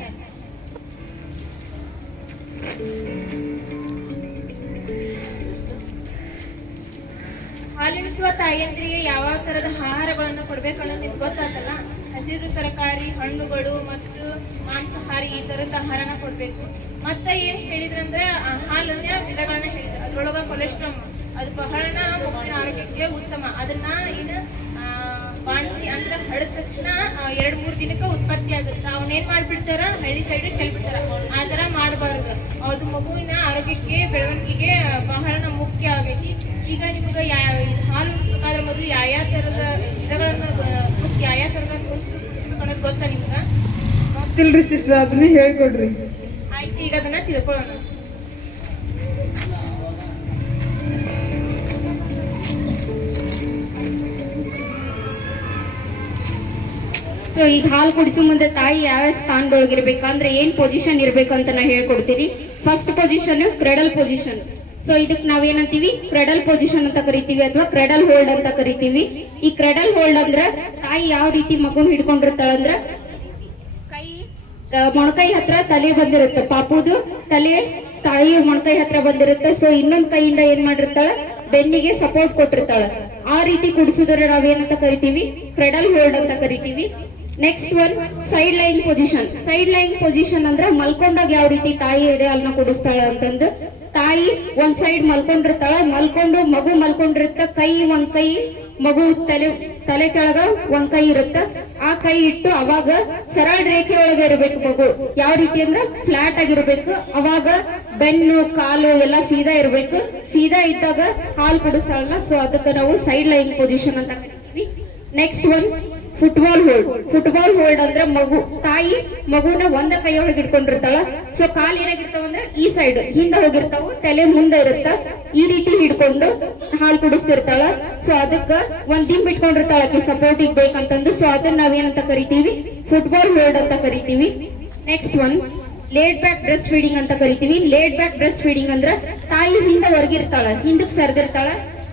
ಹಾಲುಣಿಸುವ ತಾಯಿಯಂದ್ರಿಗೆ ಯಾವ ತರದ ಆಹಾರಗಳನ್ನು ಕೊಡ್ಬೇಕನ್ನೋದು ನಿಮ್ಗೆ ಗೊತ್ತಾಗಲ್ಲ. ಹಸಿರು ತರಕಾರಿ, ಹಣ್ಣುಗಳು ಮತ್ತು ಮಾಂಸಾಹಾರಿ ಈ ತರದ ಆಹಾರನ ಕೊಡ್ಬೇಕು. ಮತ್ತೆ ಏನ್ ಹೇಳಿದ್ರಂದ್ರೆ ಹಾಲಿನ ವಿಧಗಳನ್ನ ಹೇಳಿದ್ರು. ಅದ್ರೊಳಗ ಕೊಲೆಸ್ಟ್ರಾಲ್ ಅದು ಬಹಳನ ಮಗುವಿನ ಆರೋಗ್ಯಕ್ಕೆ ಉತ್ತಮ. ಅದನ್ನ ಏನು ವಾಂತಿ ಅಂದ್ರೆ ಹಡಿದ ತಕ್ಷಣ 2-3 ದಿನಕ್ಕೆ ಉತ್ಪತ್ತಿ ಆಗುತ್ತೆ. ಅವನೇನ್ ಮಾಡ್ಬಿಡ್ತಾರ, ಹಳ್ಳಿ ಸೈಡ್ ಚೆಲ್ಬಿಡ್ತಾರ. ಆ ತರ ಮಾಡಬಾರ್ದು. ಅವ್ರದ್ದು ಮಗುವಿನ ಆರೋಗ್ಯಕ್ಕೆ ಬೆಳವಣಿಗೆಗೆ ಬಹಳನ ಮುಖ್ಯ ಆಗೈತಿ. ಈಗ ನಿಮ್ಗೆ ಹಾಲು ಉಣಿಸ್ಬೇಕಾದ್ರೆ ಮೊದಲು ಯಾವ ತರದ ವಿಧಗಳನ್ನ ಯಾವ ತರದ ಅನ್ನೋದು ಗೊತ್ತಾ ನಿಮ್ಗ? ಗೊತ್ತಿಲ್ರಿ ಸಿಸ್ಟರ್, ಅದನ್ನೇ ಹೇಳ್ಕೊಡ್ರಿ. ಆಯ್ತು, ಈಗ ಅದನ್ನ ತಿಳ್ಕೊಳ್ಳೋಣ. ಸೊ ಈಗ ಹಾಲು ಕುಡಿಸೋ ಮುಂದೆ ತಾಯಿ ಯಾವ ಸ್ಥಾನದೊಳಗಿರ್ಬೇಕಂದ್ರೆ ಏನ್ ಪೊಸಿಷನ್ ಇರ್ಬೇಕಂತ ನಾ ಹೇಳ್ಕೊಡ್ತೀನಿ. First position cradle position. So ಇದಕ್ ನಾವೇನಂತೀವಿ, ಕ್ರೆಡಲ್ ಪೊಸಿಷನ್ ಅಂತ ಕರಿತೀವಿ ಅಥವಾ ಕ್ರೆಡಲ್ ಹೋಲ್ಡ್ ಅಂತ ಕರಿತೀವಿ. ಈ ಕ್ರೆಡಲ್ ಹೋಲ್ಡ್ ಅಂದ್ರ ತಾಯಿ ಯಾವ ರೀತಿ ಮಗುನ್ ಹಿಡ್ಕೊಂಡಿರ್ತಾಳಂದ್ರ ಮೊಣಕೈ ಹತ್ರ ತಲೆ ಬಂದಿರುತ್ತೆ, ಪಾಪುದು ತಲೆ ತಾಯಿ ಮೊಣಕೈ ಹತ್ರ ಬಂದಿರುತ್ತೆ. ಸೊ ಇನ್ನೊಂದ್ ಕೈಯಿಂದ ಏನ್ ಮಾಡಿರ್ತಾಳ, ಬೆನ್ನಿಗೆ ಸಪೋರ್ಟ್ ಕೊಟ್ಟಿರ್ತಾಳ. ಆ ರೀತಿ ಕುಡಿಸೋದ್ರ ನಾವೇನಂತ ಕರಿತೀವಿ, ಕ್ರೆಡಲ್ ಹೋಲ್ಡ್ ಅಂತ ಕರಿತೀವಿ. Next one side line position. Side line position ಅಂದ್ರ ಮಲ್ಕೊಂಡಾಗ ಯಾವ ರೀತಿ ತಾಯಿ ಎದೆ ಹಾಲನ್ನ ಕುಡಿಸ್ತಾಳ ಅಂತಂದು, ತಾಯಿ ಒಂದ್ ಸೈಡ್ ಮಲ್ಕೊಂಡಿರ್ತಾಳ, ಮಲ್ಕೊಂಡು ಮಗು ಮಲ್ಕೊಂಡಿರುತ್ತ, ಕೈ ಒಂದ್ ಕೈ ಮಗು ತಲೆ ಕೆಳಗ ಒಂದ್ ಕೈ ಇರುತ್ತ. ಆ ಕೈ ಇಟ್ಟು ಅವಾಗ ಸರಳ ರೇಖೆ ಒಳಗೆ ಇರ್ಬೇಕು ಮಗು. ಯಾವ ರೀತಿ ಅಂದ್ರ ಫ್ಲಾಟ್ ಆಗಿರ್ಬೇಕು. ಅವಾಗ ಬೆನ್ನು ಕಾಲು ಎಲ್ಲ ಸೀದಾ ಇರ್ಬೇಕು. ಸೀದಾ ಇದ್ದಾಗ ಹಾಲು ಕುಡಿಸ್ತಾಳಲ್ಲ, ಸೊ ಅದಕ್ಕೆ ನಾವು ಸೈಡ್ ಲೈನ್ ಪೊಸಿಷನ್ ಅಂತ ಕರಿತೀವಿ. Next one football hold. Football hold ಅಂದ್ರೆ ತಾಯಿ ಮಗುನ ಒಂದ ಕೈಯೊಳಗೆ ಇಟ್ಕೊಂಡಿರ್ತಾಳ. ಸೊ ಕಾಲ್ ಏನಾಗಿರ್ತಾವ ಅಂದ್ರೆ ಈ ಸೈಡ್ ಹಿಂದ ಹೋಗಿರ್ತಾವ, ತಲೆ ಮುಂದೆ ಇರುತ್ತ. ಈ ರೀತಿ ಹಿಡ್ಕೊಂಡು ಹಾಲು ಕುಡಿಸ್ತಿರ್ತಾಳ. ಸೊ ಅದಕ್ಕ ಒಂದ್ ದಿಂಬ್ ಇಟ್ಕೊಂಡಿರ್ತಾಳ ಆಕಿ ಸಪೋರ್ಟಿಗೆ ಬೇಕಂತಂದು. ಸೊ ಅದನ್ನ ನಾವೇನಂತ ಕರಿತೀವಿ, ಫುಟ್ಬಾಲ್ ಹೋಲ್ಡ್ ಅಂತ ಕರಿತೀವಿ. Next one laid back breast feeding ಅಂತ ಕರಿತೀವಿ. ಲೇಡ್ ಬ್ಯಾಕ್ ಬ್ರೆಸ್ಟ್ ಫೀಡಿಂಗ್ ಅಂದ್ರ ತಾಯಿ ಹಿಂದ ಹೊರಗಿರ್ತಾಳ, ಹಿಂದಕ್ ಸರ್ದಿರ್ತಾಳ.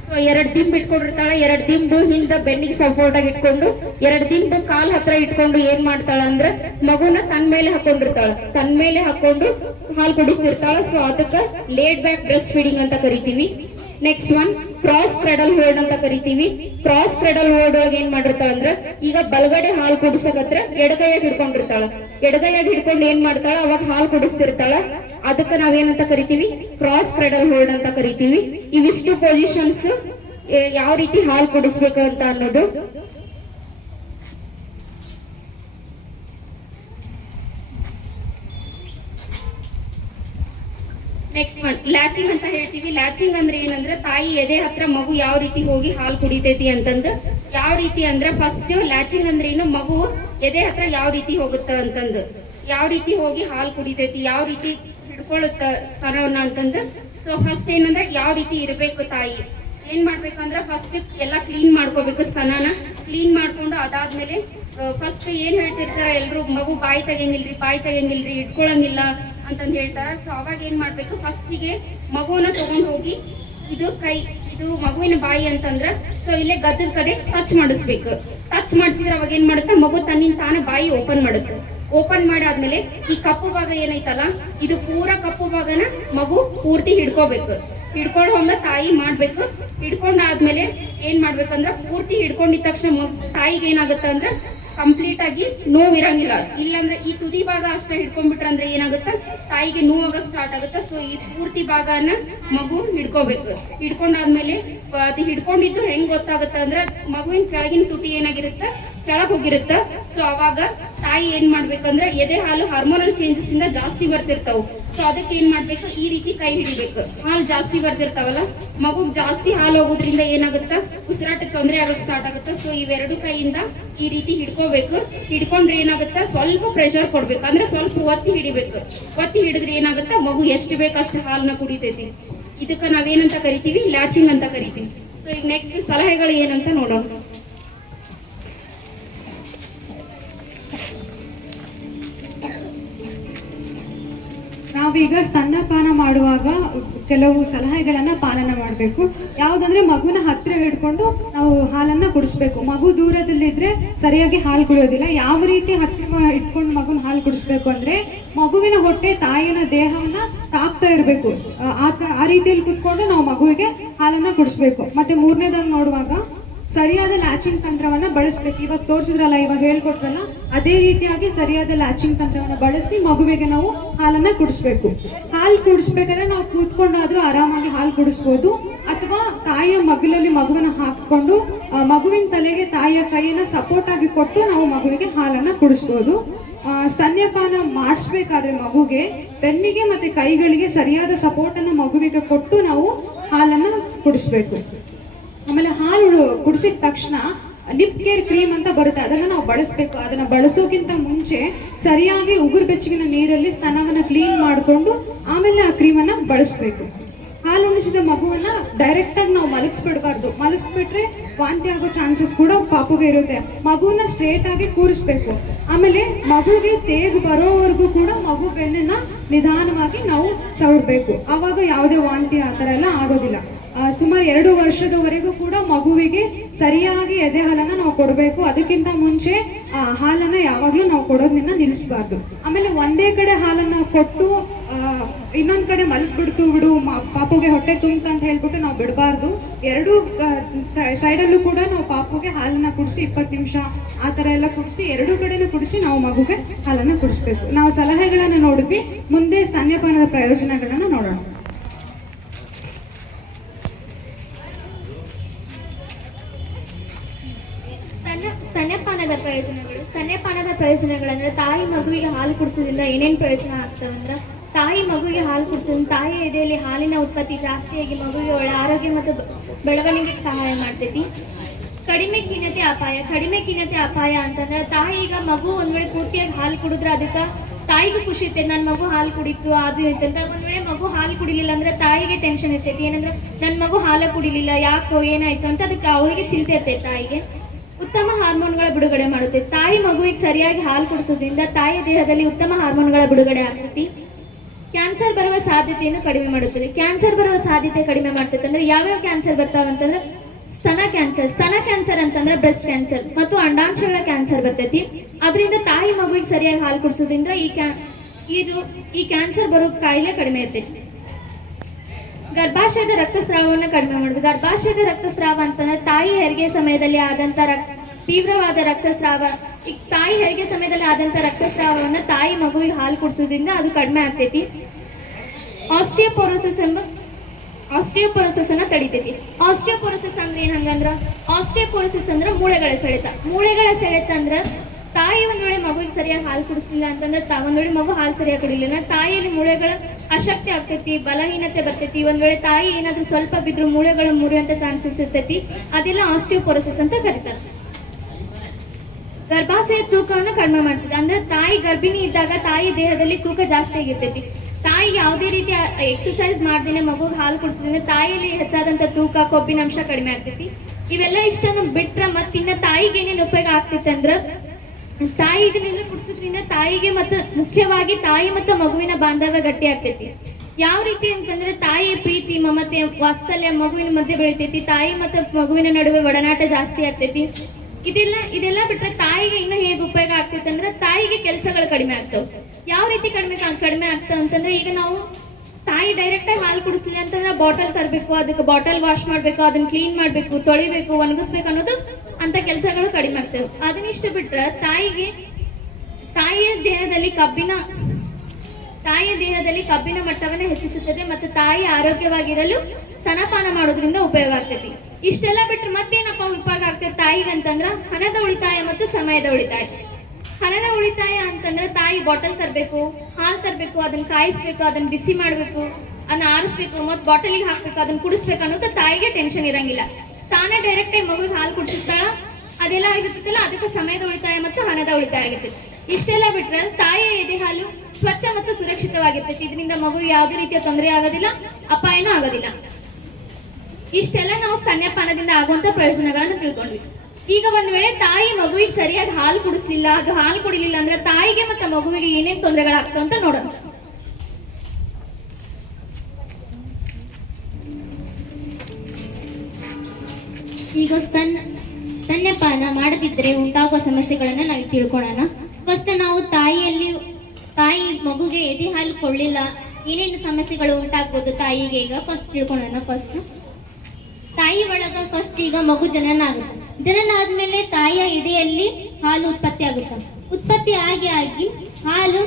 ಸೊ 2 ದಿಂಬ್ ಇಟ್ಕೊಂಡಿರ್ತಾಳ. 2 ದಿಂಬು ಹಿಂದ ಬೆನ್ನಿಗೆ ಸಪೋರ್ಟ್ ಆಗಿ ಇಟ್ಕೊಂಡು, 2 ದಿಂಬು ಕಾಲ್ ಹತ್ರ ಇಟ್ಕೊಂಡು ಏನ್ ಮಾಡ್ತಾಳ ಅಂದ್ರ ಮಗುನ ತನ್ ಮೇಲೆ ಹಾಕೊಂಡಿರ್ತಾಳ. ತನ್ ಮೇಲೆ ಹಾಕೊಂಡು ಹಾಲು ಕುಡಿಸ್ತಿರ್ತಾಳ. ಸೊ ಅದಕ್ಕ ಲೇಡ್ ಬ್ಯಾಕ್ ಬ್ರೆಸ್ಟ್ ಫೀಡಿಂಗ್ ಅಂತ ಕರಿತೀವಿ. Next one cross cradle hold ಅಂತ ಕರಿತೀವಿ. ಕ್ರಾಸ್ ಕ್ರೆಡಲ್ ಹೋಲ್ಡ್ ಒಳಗೆ ಏನ್ ಮಾಡಿರ್ತಾಳ ಅಂದ್ರ ಈಗ ಬಲಗಡೆ ಹಾಲು ಕುಡಿಸಕತ್ರ ಎಡಗೈಯಾಗ ಹಿಡ್ಕೊಂಡಿರ್ತಾಳ. ಎಡಗೈಯಾಗ ಹಿಡ್ಕೊಂಡು ಏನ್ ಮಾಡ್ತಾಳ, ಅವಾಗ ಹಾಲು ಕುಡಿಸ್ತಿರ್ತಾಳ. ಅದಕ್ಕ ನಾವೇನಂತ ಕರಿತೀವಿ, ಕ್ರಾಸ್ ಕ್ರೆಡಲ್ ಹೋಲ್ಡ್ ಅಂತ ಕರಿತೀವಿ. ಇವಿಷ್ಟು ಪೊಸಿಷನ್ಸ್ ಯಾವ ರೀತಿ ಹಾಲು ಕುಡಿಸ್ಬೇಕು ಅಂತ ಅನ್ನೋದು. ನೆಕ್ಸ್ಟ್ ಒನ್ ಲ್ಯಾಚಿಂಗ್ ಅಂತ ಹೇಳ್ತೀವಿ. ಲ್ಯಾಚಿಂಗ್ ಅಂದ್ರೆ ಏನಂದ್ರೆ ತಾಯಿ ಎದೆ ಹತ್ರ ಮಗು ಯಾವ ರೀತಿ ಹೋಗಿ ಹಾಲು ಕುಡಿತೈತಿ ಅಂತಂದು. ಯಾವ ರೀತಿ ಅಂದ್ರೆ ಫಸ್ಟ್ ಲ್ಯಾಚಿಂಗ್ ಅಂದ್ರೆ ಏನು, ಮಗು ಎದೆ ಹತ್ರ ಯಾವ ರೀತಿ ಹೋಗುತ್ತ ಅಂತಂದು, ಯಾವ ರೀತಿ ಹೋಗಿ ಹಾಲು ಕುಡಿತೈತಿ, ಯಾವ ರೀತಿ ಹಿಡ್ಕೊಳ್ಳುತ್ತ ಸ್ತನವನ್ನ ಅಂತಂದು. ಸೊ ಫಸ್ಟ್ ಏನಂದ್ರೆ ಯಾವ ರೀತಿ ಇರ್ಬೇಕು ತಾಯಿ, ಏನ್ ಮಾಡ್ಬೇಕಂದ್ರ ಫಸ್ಟ್ ಎಲ್ಲ ಕ್ಲೀನ್ ಮಾಡ್ಕೋಬೇಕು. ಸ್ತನನ ಕ್ಲೀನ್ ಮಾಡ್ಕೊಂಡು ಅದಾದ್ಮೇಲೆ ಫಸ್ಟ್ ಏನ್ ಹೇಳ್ತಿರ್ತಾರ ಎಲ್ರು, ಮಗು ಬಾಯಿ ತೆಗಿಯಂಗಿಲ್ರಿ, ಇಟ್ಕೊಳಂಗಿಲ್ಲ ಅಂತಂದ್ ಹೇಳ್ತಾರ. ಸೊ ಅವಾಗ ಏನ್ ಮಾಡ್ಬೇಕು, ಫಸ್ಟಿಗೆ ಮಗುವನ್ನ ತಗೊಂಡ್ ಹೋಗಿ ಇದು ಮಗುವಿನ ಬಾಯಿ ಅಂತಂದ್ರ ಸೊ ಇಲ್ಲೇ ಗದ್ದದ ಕಡೆ ಟಚ್ ಮಾಡಿಸ್ಬೇಕು. ಟಚ್ ಮಾಡಿಸಿದ್ರೆ ಅವಾಗ ಏನ್ ಮಾಡುತ್ತೆ, ಮಗು ತನ್ನಿಂದ ತಾನ ಬಾಯಿ ಓಪನ್ ಮಾಡುತ್ತೆ. ಓಪನ್ ಮಾಡಿ ಆದ್ಮೇಲೆ ಈ ಕಪ್ಪು ಭಾಗ ಏನೈತಲ್ಲ, ಇದು ಪೂರಾ ಕಪ್ಪು ಭಾಗನ ಮಗು ಪೂರ್ತಿ ಹಿಡ್ಕೋಬೇಕು. ಹಿಡ್ಕೊಳ್ಳೋ ಹಂಗ ತಾಯಿ ಮಾಡ್ಬೇಕು. ಹಿಡ್ಕೊಂಡಾದ್ಮೇಲೆ ಏನ್ ಮಾಡ್ಬೇಕಂದ್ರ ಪೂರ್ತಿ ಹಿಡ್ಕೊಂಡಿದ ತಕ್ಷಣ ತಾಯಿಗೆ ಏನಾಗುತ್ತೆ ಅಂದ್ರ ಕಂಪ್ಲೀಟ್ ಆಗಿ ನೋವು ಇರಂಗಿಲ್ಲ. ಇಲ್ಲಾಂದ್ರೆ ಈ ತುದಿ ಭಾಗ ಅಷ್ಟ ಹಿಡ್ಕೊಂಡ್ಬಿಟ್ರ ಅಂದ್ರೆ ಏನಾಗುತ್ತೆ, ತಾಯಿಗೆ ನೋವಾಗಕ್ ಸ್ಟಾರ್ಟ್ ಆಗುತ್ತೆ. ಸೊ ಈ ಪೂರ್ತಿ ಭಾಗನ ಮಗು ಹಿಡ್ಕೋಬೇಕು. ಹಿಡ್ಕೊಂಡಾದ್ಮೇಲೆ ಅದು ಹಿಡ್ಕೊಂಡಿದ್ದು ಹೆಂಗ್ ಗೊತ್ತಾಗುತ್ತೆ ಅಂದ್ರೆ ಮಗುವಿನ ಕೆಳಗಿನ ತುಟಿ ಏನಾಗಿರುತ್ತೆ, ಕೆಳಗ್ ಹೋಗಿರುತ್ತ. ಸೊ ಅವಾಗ ತಾಯಿ ಏನ್ ಮಾಡ್ಬೇಕಂದ್ರೆ ಎದೆ ಹಾಲು ಹಾರ್ಮೋನಲ್ ಚೇಂಜಸ್ ಇಂದ ಜಾಸ್ತಿ ಬರ್ತಿರ್ತಾವ. ಸೊ ಅದಕ್ಕೆ ಏನ್ ಮಾಡ್ಬೇಕು, ಈ ರೀತಿ ಕೈ ಹಿಡಿಬೇಕು. ಹಾಲು ಜಾಸ್ತಿ ಬರ್ತಿರ್ತಾವಲ್ಲ, ಮಗುಗ್ ಜಾಸ್ತಿ ಹಾಲು ಹೋಗೋದ್ರಿಂದ ಏನಾಗುತ್ತ, ಉಸಿರಾಟಕ್ಕೆ ತೊಂದರೆ ಆಗಕ್ ಸ್ಟಾರ್ಟ್ ಆಗುತ್ತೆ. ಸೊ ಇವೆರಡು ಕೈಯಿಂದ ಈ ರೀತಿ ಹಿಡ್ಕೋಬೇಕು. ಹಿಡ್ಕೊಂಡ್ರೆ ಏನಾಗುತ್ತ, ಸ್ವಲ್ಪ ಪ್ರೆಷರ್ ಕೊಡ್ಬೇಕು, ಅಂದ್ರೆ ಸ್ವಲ್ಪ ಒತ್ತಿ ಹಿಡಿಬೇಕು. ಒತ್ತಿ ಹಿಡಿದ್ರೆ ಏನಾಗುತ್ತ, ಮಗು ಎಷ್ಟು ಬೇಕಷ್ಟು ಹಾಲನ್ನ ಕುಡಿತೈತಿ. ಇದಕ್ಕ ನಾವೇನಂತ ಕರಿತೀವಿ, ಲ್ಯಾಚಿಂಗ್ ಅಂತ ಕರಿತೀವಿ. ಸೊ ಈಗ ನೆಕ್ಸ್ಟ್ ಸಲಹೆಗಳು ಏನಂತ ನೋಡೋಣ. ನಾವು ನಾವೀಗ ಸ್ತನ್ಯಪಾನ ಮಾಡುವಾಗ ಕೆಲವು ಸಲಹೆಗಳನ್ನು ಪಾಲನೆ ಮಾಡಬೇಕು. ಯಾವುದಂದ್ರೆ ಮಗುನ ಹತ್ತಿರ ಹಿಡ್ಕೊಂಡು ನಾವು ಹಾಲನ್ನು ಕುಡಿಸ್ಬೇಕು. ಮಗು ದೂರದಲ್ಲಿದ್ದರೆ ಸರಿಯಾಗಿ ಹಾಲು ಕುಡಿಯೋದಿಲ್ಲ. ಯಾವ ರೀತಿ ಹತ್ತಿರ ಇಟ್ಕೊಂಡು ಮಗುನ ಹಾಲು ಕುಡಿಸ್ಬೇಕು ಅಂದರೆ ಮಗುವಿನ ಹೊಟ್ಟೆ ತಾಯಿನ ದೇಹವನ್ನು ತಾಕ್ತಾ ಇರಬೇಕು. ಆ ರೀತಿಯಲ್ಲಿ ಕೂತ್ಕೊಂಡು ನಾವು ಮಗುವಿಗೆ ಹಾಲನ್ನು ಕುಡಿಸ್ಬೇಕು. ಮತ್ತು ಮೂರನೇದಾಗಿ ನೋಡುವಾಗ ಸರಿಯಾದ ಲ್ಯಾಚಿಂಗ್ ತಂತ್ರವನ್ನು ಬಳಸಬೇಕು. ಇವಾಗ ತೋರಿಸಿದ್ರಲ್ಲ, ಇವಾಗ ಹೇಳ್ಕೊಟ್ರಲ್ಲ, ಅದೇ ರೀತಿಯಾಗಿ ಸರಿಯಾದ ಲ್ಯಾಚಿಂಗ್ ತಂತ್ರವನ್ನು ಬಳಸಿ ಮಗುವಿಗೆ ನಾವು ಹಾಲನ್ನು ಕುಡಿಸ್ಬೇಕು. ಹಾಲು ಕುಡಿಸ್ಬೇಕಾದ್ರೆ ನಾವು ಕೂತ್ಕೊಂಡಾದ್ರೂ ಆರಾಮಾಗಿ ಹಾಲು ಕುಡಿಸ್ಬೋದು, ಅಥವಾ ತಾಯಿಯ ಮಗ್ಲಲ್ಲಿ ಮಗುವನ್ನು ಹಾಕಿಕೊಂಡು ಮಗುವಿನ ತಲೆಗೆ ತಾಯಿಯ ಕೈಯನ್ನು ಸಪೋರ್ಟ್ ಆಗಿ ಕೊಟ್ಟು ನಾವು ಮಗುವಿಗೆ ಹಾಲನ್ನು ಕುಡಿಸ್ಬೋದು. ಸ್ತನ್ಯಪಾನ ಮಾಡಿಸ್ಬೇಕಾದ್ರೆ ಮಗುಗೆ ಬೆನ್ನಿಗೆ ಮತ್ತು ಕೈಗಳಿಗೆ ಸರಿಯಾದ ಸಪೋರ್ಟನ್ನು ಮಗುವಿಗೆ ಕೊಟ್ಟು ನಾವು ಹಾಲನ್ನು ಕುಡಿಸ್ಬೇಕು. ಆಮೇಲೆ ಹಾಲು ಕುಡಿಸಿದ ತಕ್ಷಣ ನಿಪ್ ಕೇರ್ ಕ್ರೀಮ್ ಅಂತ ಬರುತ್ತೆ, ಅದನ್ನು ನಾವು ಬಳಸಬೇಕು. ಅದನ್ನು ಬಳಸೋಕ್ಕಿಂತ ಮುಂಚೆ ಸರಿಯಾಗಿ ಉಗುರು ಬೆಚ್ಚಗಿನ ನೀರಲ್ಲಿ ಸ್ತನವನ್ನು ಕ್ಲೀನ್ ಮಾಡಿಕೊಂಡು ಆಮೇಲೆ ಆ ಕ್ರೀಮನ್ನು ಬಳಸಬೇಕು. ಹಾಲು ಉಣಿಸಿದ ಮಗುವನ್ನು ಡೈರೆಕ್ಟಾಗಿ ನಾವು ಮಲಗಿಸ್ಬಿಡ್ಬಾರ್ದು. ಮಲಗಿಸ್ಬಿಟ್ರೆ ವಾಂತಿ ಆಗೋ ಚಾನ್ಸಸ್ ಕೂಡ ಪಾಪುಗೆ ಇರುತ್ತೆ. ಮಗುವನ್ನ ಸ್ಟ್ರೇಟಾಗಿ ಕೂರಿಸ್ಬೇಕು. ಆಮೇಲೆ ಮಗುಗೆ ತೇಗು ಬರೋವರೆಗೂ ಕೂಡ ಮಗು ಬೆನ್ನನ್ನು ನಿಧಾನವಾಗಿ ನಾವು ಸವರಬೇಕು. ಆವಾಗ ಯಾವುದೇ ವಾಂತಿ ಆ ಥರ ಎಲ್ಲ ಆಗೋದಿಲ್ಲ. ಸುಮಾರು 2 ವರ್ಷದವರೆಗೂ ಕೂಡ ಮಗುವಿಗೆ ಸರಿಯಾಗಿ ಎದೆ ಹಾಲನ್ನು ನಾವು ಕೊಡಬೇಕು. ಅದಕ್ಕಿಂತ ಮುಂಚೆ ಹಾಲನ್ನು ಯಾವಾಗಲೂ ನಾವು ಕೊಡೋದನ್ನ ನಿಲ್ಲಿಸಬಾರ್ದು. ಆಮೇಲೆ ಒಂದೇ ಕಡೆ ಹಾಲನ್ನು ಕೊಟ್ಟು ಇನ್ನೊಂದು ಕಡೆ ಬಿಡು ಪಾಪುಗೆ ಹೊಟ್ಟೆ ತುಂಬುತ್ತ ಅಂತ ಹೇಳ್ಬಿಟ್ಟು ನಾವು ಬಿಡಬಾರ್ದು. ಎರಡೂ ಸೈಡಲ್ಲೂ ಕೂಡ ನಾವು ಪಾಪುಗೆ ಹಾಲನ್ನು ಕುಡಿಸಿ 20 ನಿಮಿಷ ಆ ಥರ ಎಲ್ಲ ಕುಡಿಸಿ ಎರಡೂ ಕಡೆನೂ ಕುಡಿಸಿ ನಾವು ಮಗುಗೆ ಹಾಲನ್ನು ಕುಡಿಸ್ಬೇಕು. ನಾವು ಸಲಹೆಗಳನ್ನು ನೋಡಿದ್ವಿ. ಮುಂದೆ ಸ್ತನ್ಯಪಾನದ ಪ್ರಯೋಜನಗಳನ್ನು ನೋಡೋಣ. ಸ್ತನ್ಯಪಾನದ ಪ್ರಯೋಜನಗಳಂದ್ರೆ ತಾಯಿ ಮಗುವಿಗೆ ಹಾಲು ಕುಡಿಸೋದ್ರಿಂದ ಏನೇನು ಪ್ರಯೋಜನ ಆಗ್ತವಂದ್ರೆ, ತಾಯಿ ಮಗುವಿಗೆ ಹಾಲು ಕುಡಿಸೋದ್ರಿಂದ ತಾಯಿಯ ಎದೆಯಲ್ಲಿ ಹಾಲಿನ ಉತ್ಪತ್ತಿ ಜಾಸ್ತಿಯಾಗಿ ಮಗುವಿಗೆ ಒಳ್ಳೆ ಆರೋಗ್ಯ ಮತ್ತು ಬೆಳವಣಿಗೆಗೆ ಸಹಾಯ ಮಾಡ್ತೈತಿ. ಕಡಿಮೆ ಖಿನ್ನತೆ ಅಪಾಯ ಅಂತಂದ್ರೆ ತಾಯಿ ಈಗ ಮಗು ಒಂದ್ ವೇಳೆ ಪೂರ್ತಿಯಾಗಿ ಹಾಲು ಕುಡಿದ್ರೆ ಅದಕ್ಕೆ ತಾಯಿಗೂ ಖುಷಿ ಇರ್ತೈತಿ, ನನ್ನ ಮಗು ಹಾಲು ಕುಡಿತು ಅದು ಇರ್ತಂತ. ಒಂದ್ ವೇಳೆ ಮಗು ಹಾಲು ಕುಡಿಲಿಲ್ಲ ಅಂದ್ರೆ ತಾಯಿಗೆ ಟೆನ್ಷನ್ ಇರ್ತೈತಿ, ಏನಂದ್ರೆ ನನ್ನ ಮಗು ಹಾಲು ಕುಡಿಲಿಲ್ಲ, ಯಾಕೋ ಏನಾಯ್ತು ಅಂತ ಅದಕ್ಕೆ ಅವಳಿಗೆ ಚಿಂತೆ ಇರ್ತೈತಿ. ತಾಯಿಗೆ ಉತ್ತಮ ಹಾರ್ಮೋನ್ಗಳ ಬಿಡುಗಡೆ ಮಾಡುತ್ತೆ. ತಾಯಿ ಮಗುವಿಗೆ ಸರಿಯಾಗಿ ಹಾಲು ಕುಡಿಸೋದ್ರಿಂದ ತಾಯಿಯ ದೇಹದಲ್ಲಿ ಉತ್ತಮ ಹಾರ್ಮೋನ್ಗಳ ಬಿಡುಗಡೆ ಆಗ್ತೈತಿ. ಕ್ಯಾನ್ಸರ್ ಬರುವ ಸಾಧ್ಯತೆಯನ್ನು ಕಡಿಮೆ ಮಾಡುತ್ತದೆ. ಕ್ಯಾನ್ಸರ್ ಬರುವ ಸಾಧ್ಯತೆ ಕಡಿಮೆ ಮಾಡ್ತೈತೆ ಅಂದ್ರೆ ಯಾವ್ಯಾವ ಕ್ಯಾನ್ಸರ್ ಬರ್ತಾವಂತಂದ್ರೆ ಸ್ತನ ಕ್ಯಾನ್ಸರ್ ಅಂತಂದ್ರೆ ಬ್ರೆಸ್ಟ್ ಕ್ಯಾನ್ಸರ್ ಮತ್ತು ಅಂಡಾಶಯಗಳ ಕ್ಯಾನ್ಸರ್ ಬರ್ತೈತಿ. ಅದರಿಂದ ತಾಯಿ ಮಗುವಿಗೆ ಸರಿಯಾಗಿ ಹಾಲು ಕುಡಿಸೋದ್ರಿಂದ ಈ ಕ್ಯಾನ್ಸರ್ ಬರೋ ಕಾಯಿಲೆ ಕಡಿಮೆ ಇರ್ತೈತಿ. ಗರ್ಭಾಶಯದ ರಕ್ತಸ್ರಾವವನ್ನು ಕಡಿಮೆ ಮಾಡೋದು. ಗರ್ಭಾಶಯದ ರಕ್ತಸ್ರಾವ ಅಂತಂದ್ರೆ ತಾಯಿ ಹೆರಿಗೆ ಸಮಯದಲ್ಲಿ ಆದಂತ ತೀವ್ರವಾದ ರಕ್ತಸ್ರಾವ. ಈಗ ತಾಯಿ ಹೆರಿಗೆ ಸಮಯದಲ್ಲಿ ಆದಂತ ರಕ್ತಸ್ರಾವವನ್ನು ತಾಯಿ ಮಗುವಿಗೆ ಹಾಲು ಕುಡಿಸೋದ್ರಿಂದ ಅದು ಕಡಿಮೆ ಆಗ್ತೈತಿ. ಆಸ್ಟಿಯೋಪೊರೋಸಿಸ್ ಅನ್ನ ತಡಿತೈತಿ. ಆಸ್ಟಿಯೋಪೊರೋಸಿಸ್ ಅಂದ್ರೆ ಏನ್ ಹಂಗಂದ್ರ, ಆಸ್ಟಿಯೋಪೊರೋಸಿಸ್ ಅಂದ್ರೆ ಮೂಳೆಗಳ ಸೆಳೆತ ಅಂದ್ರೆ ತಾಯಿ ಒಂದ್ ವೇಳೆ ಮಗುವಿಗೆ ಸರಿಯಾಗಿ ಹಾಲು ಕುಡಿಸ್ಲಿಲ್ಲ ಅಂತಂದ್ರೆ ಒಂದ್ ವೇಳೆ ಮಗು ಹಾಲು ಸರಿಯಾಗಿ ಕುಡಿಲಿಲ್ಲ, ತಾಯಿಯಲ್ಲಿ ಮೂಳೆಗಳ ಅಶಕ್ತಿ ಆಗ್ತೈತಿ, ಬಲಹೀನತೆ ಬರ್ತೈತಿ. ಒಂದ್ ವೇಳೆ ತಾಯಿ ಏನಾದ್ರೂ ಸ್ವಲ್ಪ ಬಿದ್ರು ಮೂಳೆಗಳ ಮುರಿಯುವಂತ ಚಾನ್ಸಸ್ ಇರ್ತೈತಿ. ಅದೆಲ್ಲ ಆಸ್ಟಿಯೋಪೊರೋಸಿಸ್ ಅಂತ ಕರೀತಾರೆ. ಗರ್ಭಾಶಯ ತೂಕವನ್ನು ಕಡಿಮೆ ಮಾಡ್ತೈತಿ. ಅಂದ್ರೆ ತಾಯಿ ಗರ್ಭಿಣಿ ಇದ್ದಾಗ ತಾಯಿ ದೇಹದಲ್ಲಿ ತೂಕ ಜಾಸ್ತಿ ಆಗಿರ್ತೈತಿ. ತಾಯಿ ಯಾವುದೇ ರೀತಿಯ ಎಕ್ಸರ್ಸೈಸ್ ಮಾಡ್ದೇನೆ ಮಗುಗೆ ಹಾಲು ಕುಡಿಸೋದ್ರಿಂದ ತಾಯಿಯಲ್ಲಿ ಹೆಚ್ಚಾದಂತ ತೂಕ, ಕೊಬ್ಬಿನಂಶ ಕಡಿಮೆ ಆಗ್ತೈತಿ. ಇವೆಲ್ಲ ಇಷ್ಟನ್ನು ಬಿಟ್ರೆ ಮತ್ತಿನ್ನ ತಾಯಿಗೆ ಏನೇನು ಉಪಯೋಗ ಆಗ್ತೈತೆ ಅಂದ್ರೆ, ತಾಯಿ ಇದನ್ನೆಲ್ಲ ಕುಡಿಸೋದ್ರಿಂದ ತಾಯಿಗೆ ಮತ್ತು ಮುಖ್ಯವಾಗಿ ತಾಯಿ ಮತ್ತು ಮಗುವಿನ ಬಾಂಧವ್ಯ ಗಟ್ಟಿ ಆಗ್ತೈತಿ. ಯಾವ ರೀತಿ ಅಂತಂದ್ರೆ ತಾಯಿಯ ಪ್ರೀತಿ, ಮಮತೆ, ವಾತ್ಸಲ್ಯ ಮಗುವಿನ ಮಧ್ಯೆ ಬೆಳಿತೈತಿ. ತಾಯಿ ಮತ್ತು ಮಗುವಿನ ನಡುವೆ ಒಡನಾಟ ಜಾಸ್ತಿ ಆಗ್ತೈತಿ. ಇದೆಲ್ಲ ಬಿಟ್ರೆ ತಾಯಿಗೆ ಇನ್ನೂ ಹೇಗೆ ಉಪಯೋಗ ಆಗ್ತೈತೆ ಅಂದ್ರೆ, ತಾಯಿಗೆ ಕೆಲಸಗಳು ಕಡಿಮೆ ಆಗ್ತಾವೆ. ಯಾವ ರೀತಿ ಕಡಿಮೆ ಆಗ್ತಾವ ಅಂತಂದ್ರೆ, ಈಗ ನಾವು ತಾಯಿ ಡೈರೆಕ್ಟಾಗಿ ಹಾಲು ಕುಡಿಸ್ಲಿಲ್ಲ ಅಂತಂದ್ರೆ ಬಾಟಲ್ ತರಬೇಕು, ಅದಕ್ಕೆ ಬಾಟಲ್ ವಾಶ್ ಮಾಡಬೇಕು, ಅದನ್ನ ಕ್ಲೀನ್ ಮಾಡಬೇಕು, ತೊಳಿಬೇಕು, ಒಣಗಿಸ್ಬೇಕು ಅನ್ನೋದು ಅಂತ ಕೆಲಸಗಳು ಕಡಿಮೆ ಆಗ್ತವೆ. ಅದನ್ನಿಷ್ಟು ಬಿಟ್ರೆ ತಾಯಿಯ ದೇಹದಲ್ಲಿ ಕಬ್ಬಿನ ಮಟ್ಟವನ್ನು ಹೆಚ್ಚಿಸುತ್ತದೆ ಮತ್ತು ತಾಯಿ ಆರೋಗ್ಯವಾಗಿರಲು ಸ್ತನಪಾನ ಮಾಡೋದ್ರಿಂದ ಉಪಯೋಗ ಆಗ್ತೈತಿ. ಇಷ್ಟೆಲ್ಲ ಬಿಟ್ರೆ ಮತ್ತೇನಪ್ಪ ಉಪಯೋಗ ಆಗ್ತೈತೆ ತಾಯಿಗೆ ಅಂತಂದ್ರೆ, ಹಣದ ಉಳಿತಾಯ ಮತ್ತು ಸಮಯದ ಉಳಿತಾಯ. ಹಣದ ಉಳಿತಾಯ ಅಂತಂದ್ರೆ ತಾಯಿ ಬಾಟಲ್ ತರಬೇಕು, ಹಾಲು ತರಬೇಕು, ಅದನ್ನ ಕಾಯಿಸ್ಬೇಕು, ಅದನ್ನ ಬಿಸಿ ಮಾಡಬೇಕು, ಅದನ್ನ ಆರಿಸ್ಬೇಕು, ಮತ್ತು ಬಾಟಲಿಗೆ ಹಾಕ್ಬೇಕು, ಅದನ್ನ ಕುಡಿಸ್ಬೇಕು ಅನ್ನೋದು ತಾಯಿಗೆ ಟೆನ್ಷನ್ ಇರಂಗಿಲ್ಲ. ತಾನೇ ಡೈರೆಕ್ಟಾಗಿ ಮಗುವಿಗೆ ಹಾಲು ಕುಡಿಸುತ್ತಾಳ, ಅದೆಲ್ಲ ಆಗಿರ್ತೈತಲ್ಲ, ಅದಕ್ಕೆ ಸಮಯದ ಉಳಿತಾಯ ಮತ್ತು ಹಣದ ಉಳಿತಾಯ ಆಗಿರ್ತೈತಿ. ಇಷ್ಟೆಲ್ಲ ಬಿಟ್ರೆ ತಾಯಿಯ ಎದೆ ಹಾಲು ಸ್ವಚ್ಛ ಮತ್ತು ಸುರಕ್ಷಿತವಾಗಿರ್ತೈತಿ. ಇದರಿಂದ ಮಗುವಿಗೆ ಯಾವುದೇ ರೀತಿಯ ತೊಂದರೆ ಆಗೋದಿಲ್ಲ, ಅಪಾಯನೂ ಆಗೋದಿಲ್ಲ. ಇಷ್ಟೆಲ್ಲ ನಾವು ಸ್ತನ್ಯಪಾನದಿಂದ ಆಗುವಂತ ಪ್ರಯೋಜನಗಳನ್ನು ತಿಳ್ಕೊಂಡ್ವಿ. ಈಗ ಒಂದ್ ವೇಳೆ ತಾಯಿ ಮಗುವಿಗೆ ಸರಿಯಾಗಿ ಹಾಲು ಕುಡಿಸ್ಲಿಲ್ಲ, ಅದು ಹಾಲು ಕುಡಿಲಿಲ್ಲ ಅಂದ್ರೆ ತಾಯಿಗೆ ಮತ್ತು ಮಗುವಿಗೆ ಏನೇನು ತೊಂದರೆಗಳಾಗ್ತವೆ ಅಂತ ನೋಡೋಣ. ಈಗ ಸ್ತನ್ಯಪಾನ ಮಾಡದಿದ್ರೆ ಉಂಟಾಗುವ ಸಮಸ್ಯೆಗಳನ್ನ ನಾವು ತಿಳ್ಕೊಳ್ಳೋಣ. ಫಸ್ಟ್ ನಾವು ತಾಯಿ ಮಗುಗೆ ಎದೆ ಹಾಲು ಕೊಳ್ಳಿಲ್ಲ, ಏನೇನು ಸಮಸ್ಯೆಗಳು ಉಂಟಾಗ್ಬೋದು ತಾಯಿಗೆ ಈಗ ಫಸ್ಟ್ ತಿಳ್ಕೊಳ್ಳೋಣ. ತಾಯಿ ಒಳಗ ಫಸ್ಟ್ ಈಗ ಮಗು ಜನನ ಆಗುತ್ತೆ. ಜನನ ಆದ್ಮೇಲೆ ತಾಯಿಯ ಎದೆಯಲ್ಲಿ ಹಾಲು ಉತ್ಪತ್ತಿ ಆಗಿ ಹಾಲು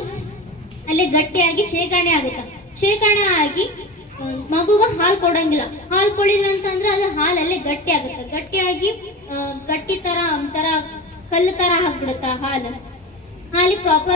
ಅಲ್ಲಿ ಗಟ್ಟಿಯಾಗಿ ಶೇಖರಣೆ ಆಗುತ್ತೆ. ಶೇಖರಣೆ ಆಗಿ ಮಗುಗ ಹಾಲು ಕೊಡಂಗಿಲ್ಲ. ಹಾಲು ಕೊಡಿಲ್ಲ ಅಂತಂದ್ರೆ ಅದು ಹಾಲಲ್ಲೇ ಗಟ್ಟಿ ಆಗುತ್ತೆ. ಗಟ್ಟಿಯಾಗಿ ಗಟ್ಟಿ ತರ ಒಂಥರ ಕಲ್ಲು ತರ ಹಾಕ್ಬಿಡುತ್ತ ಹಾಲಿಗೆ ಪ್ರಾಪರ್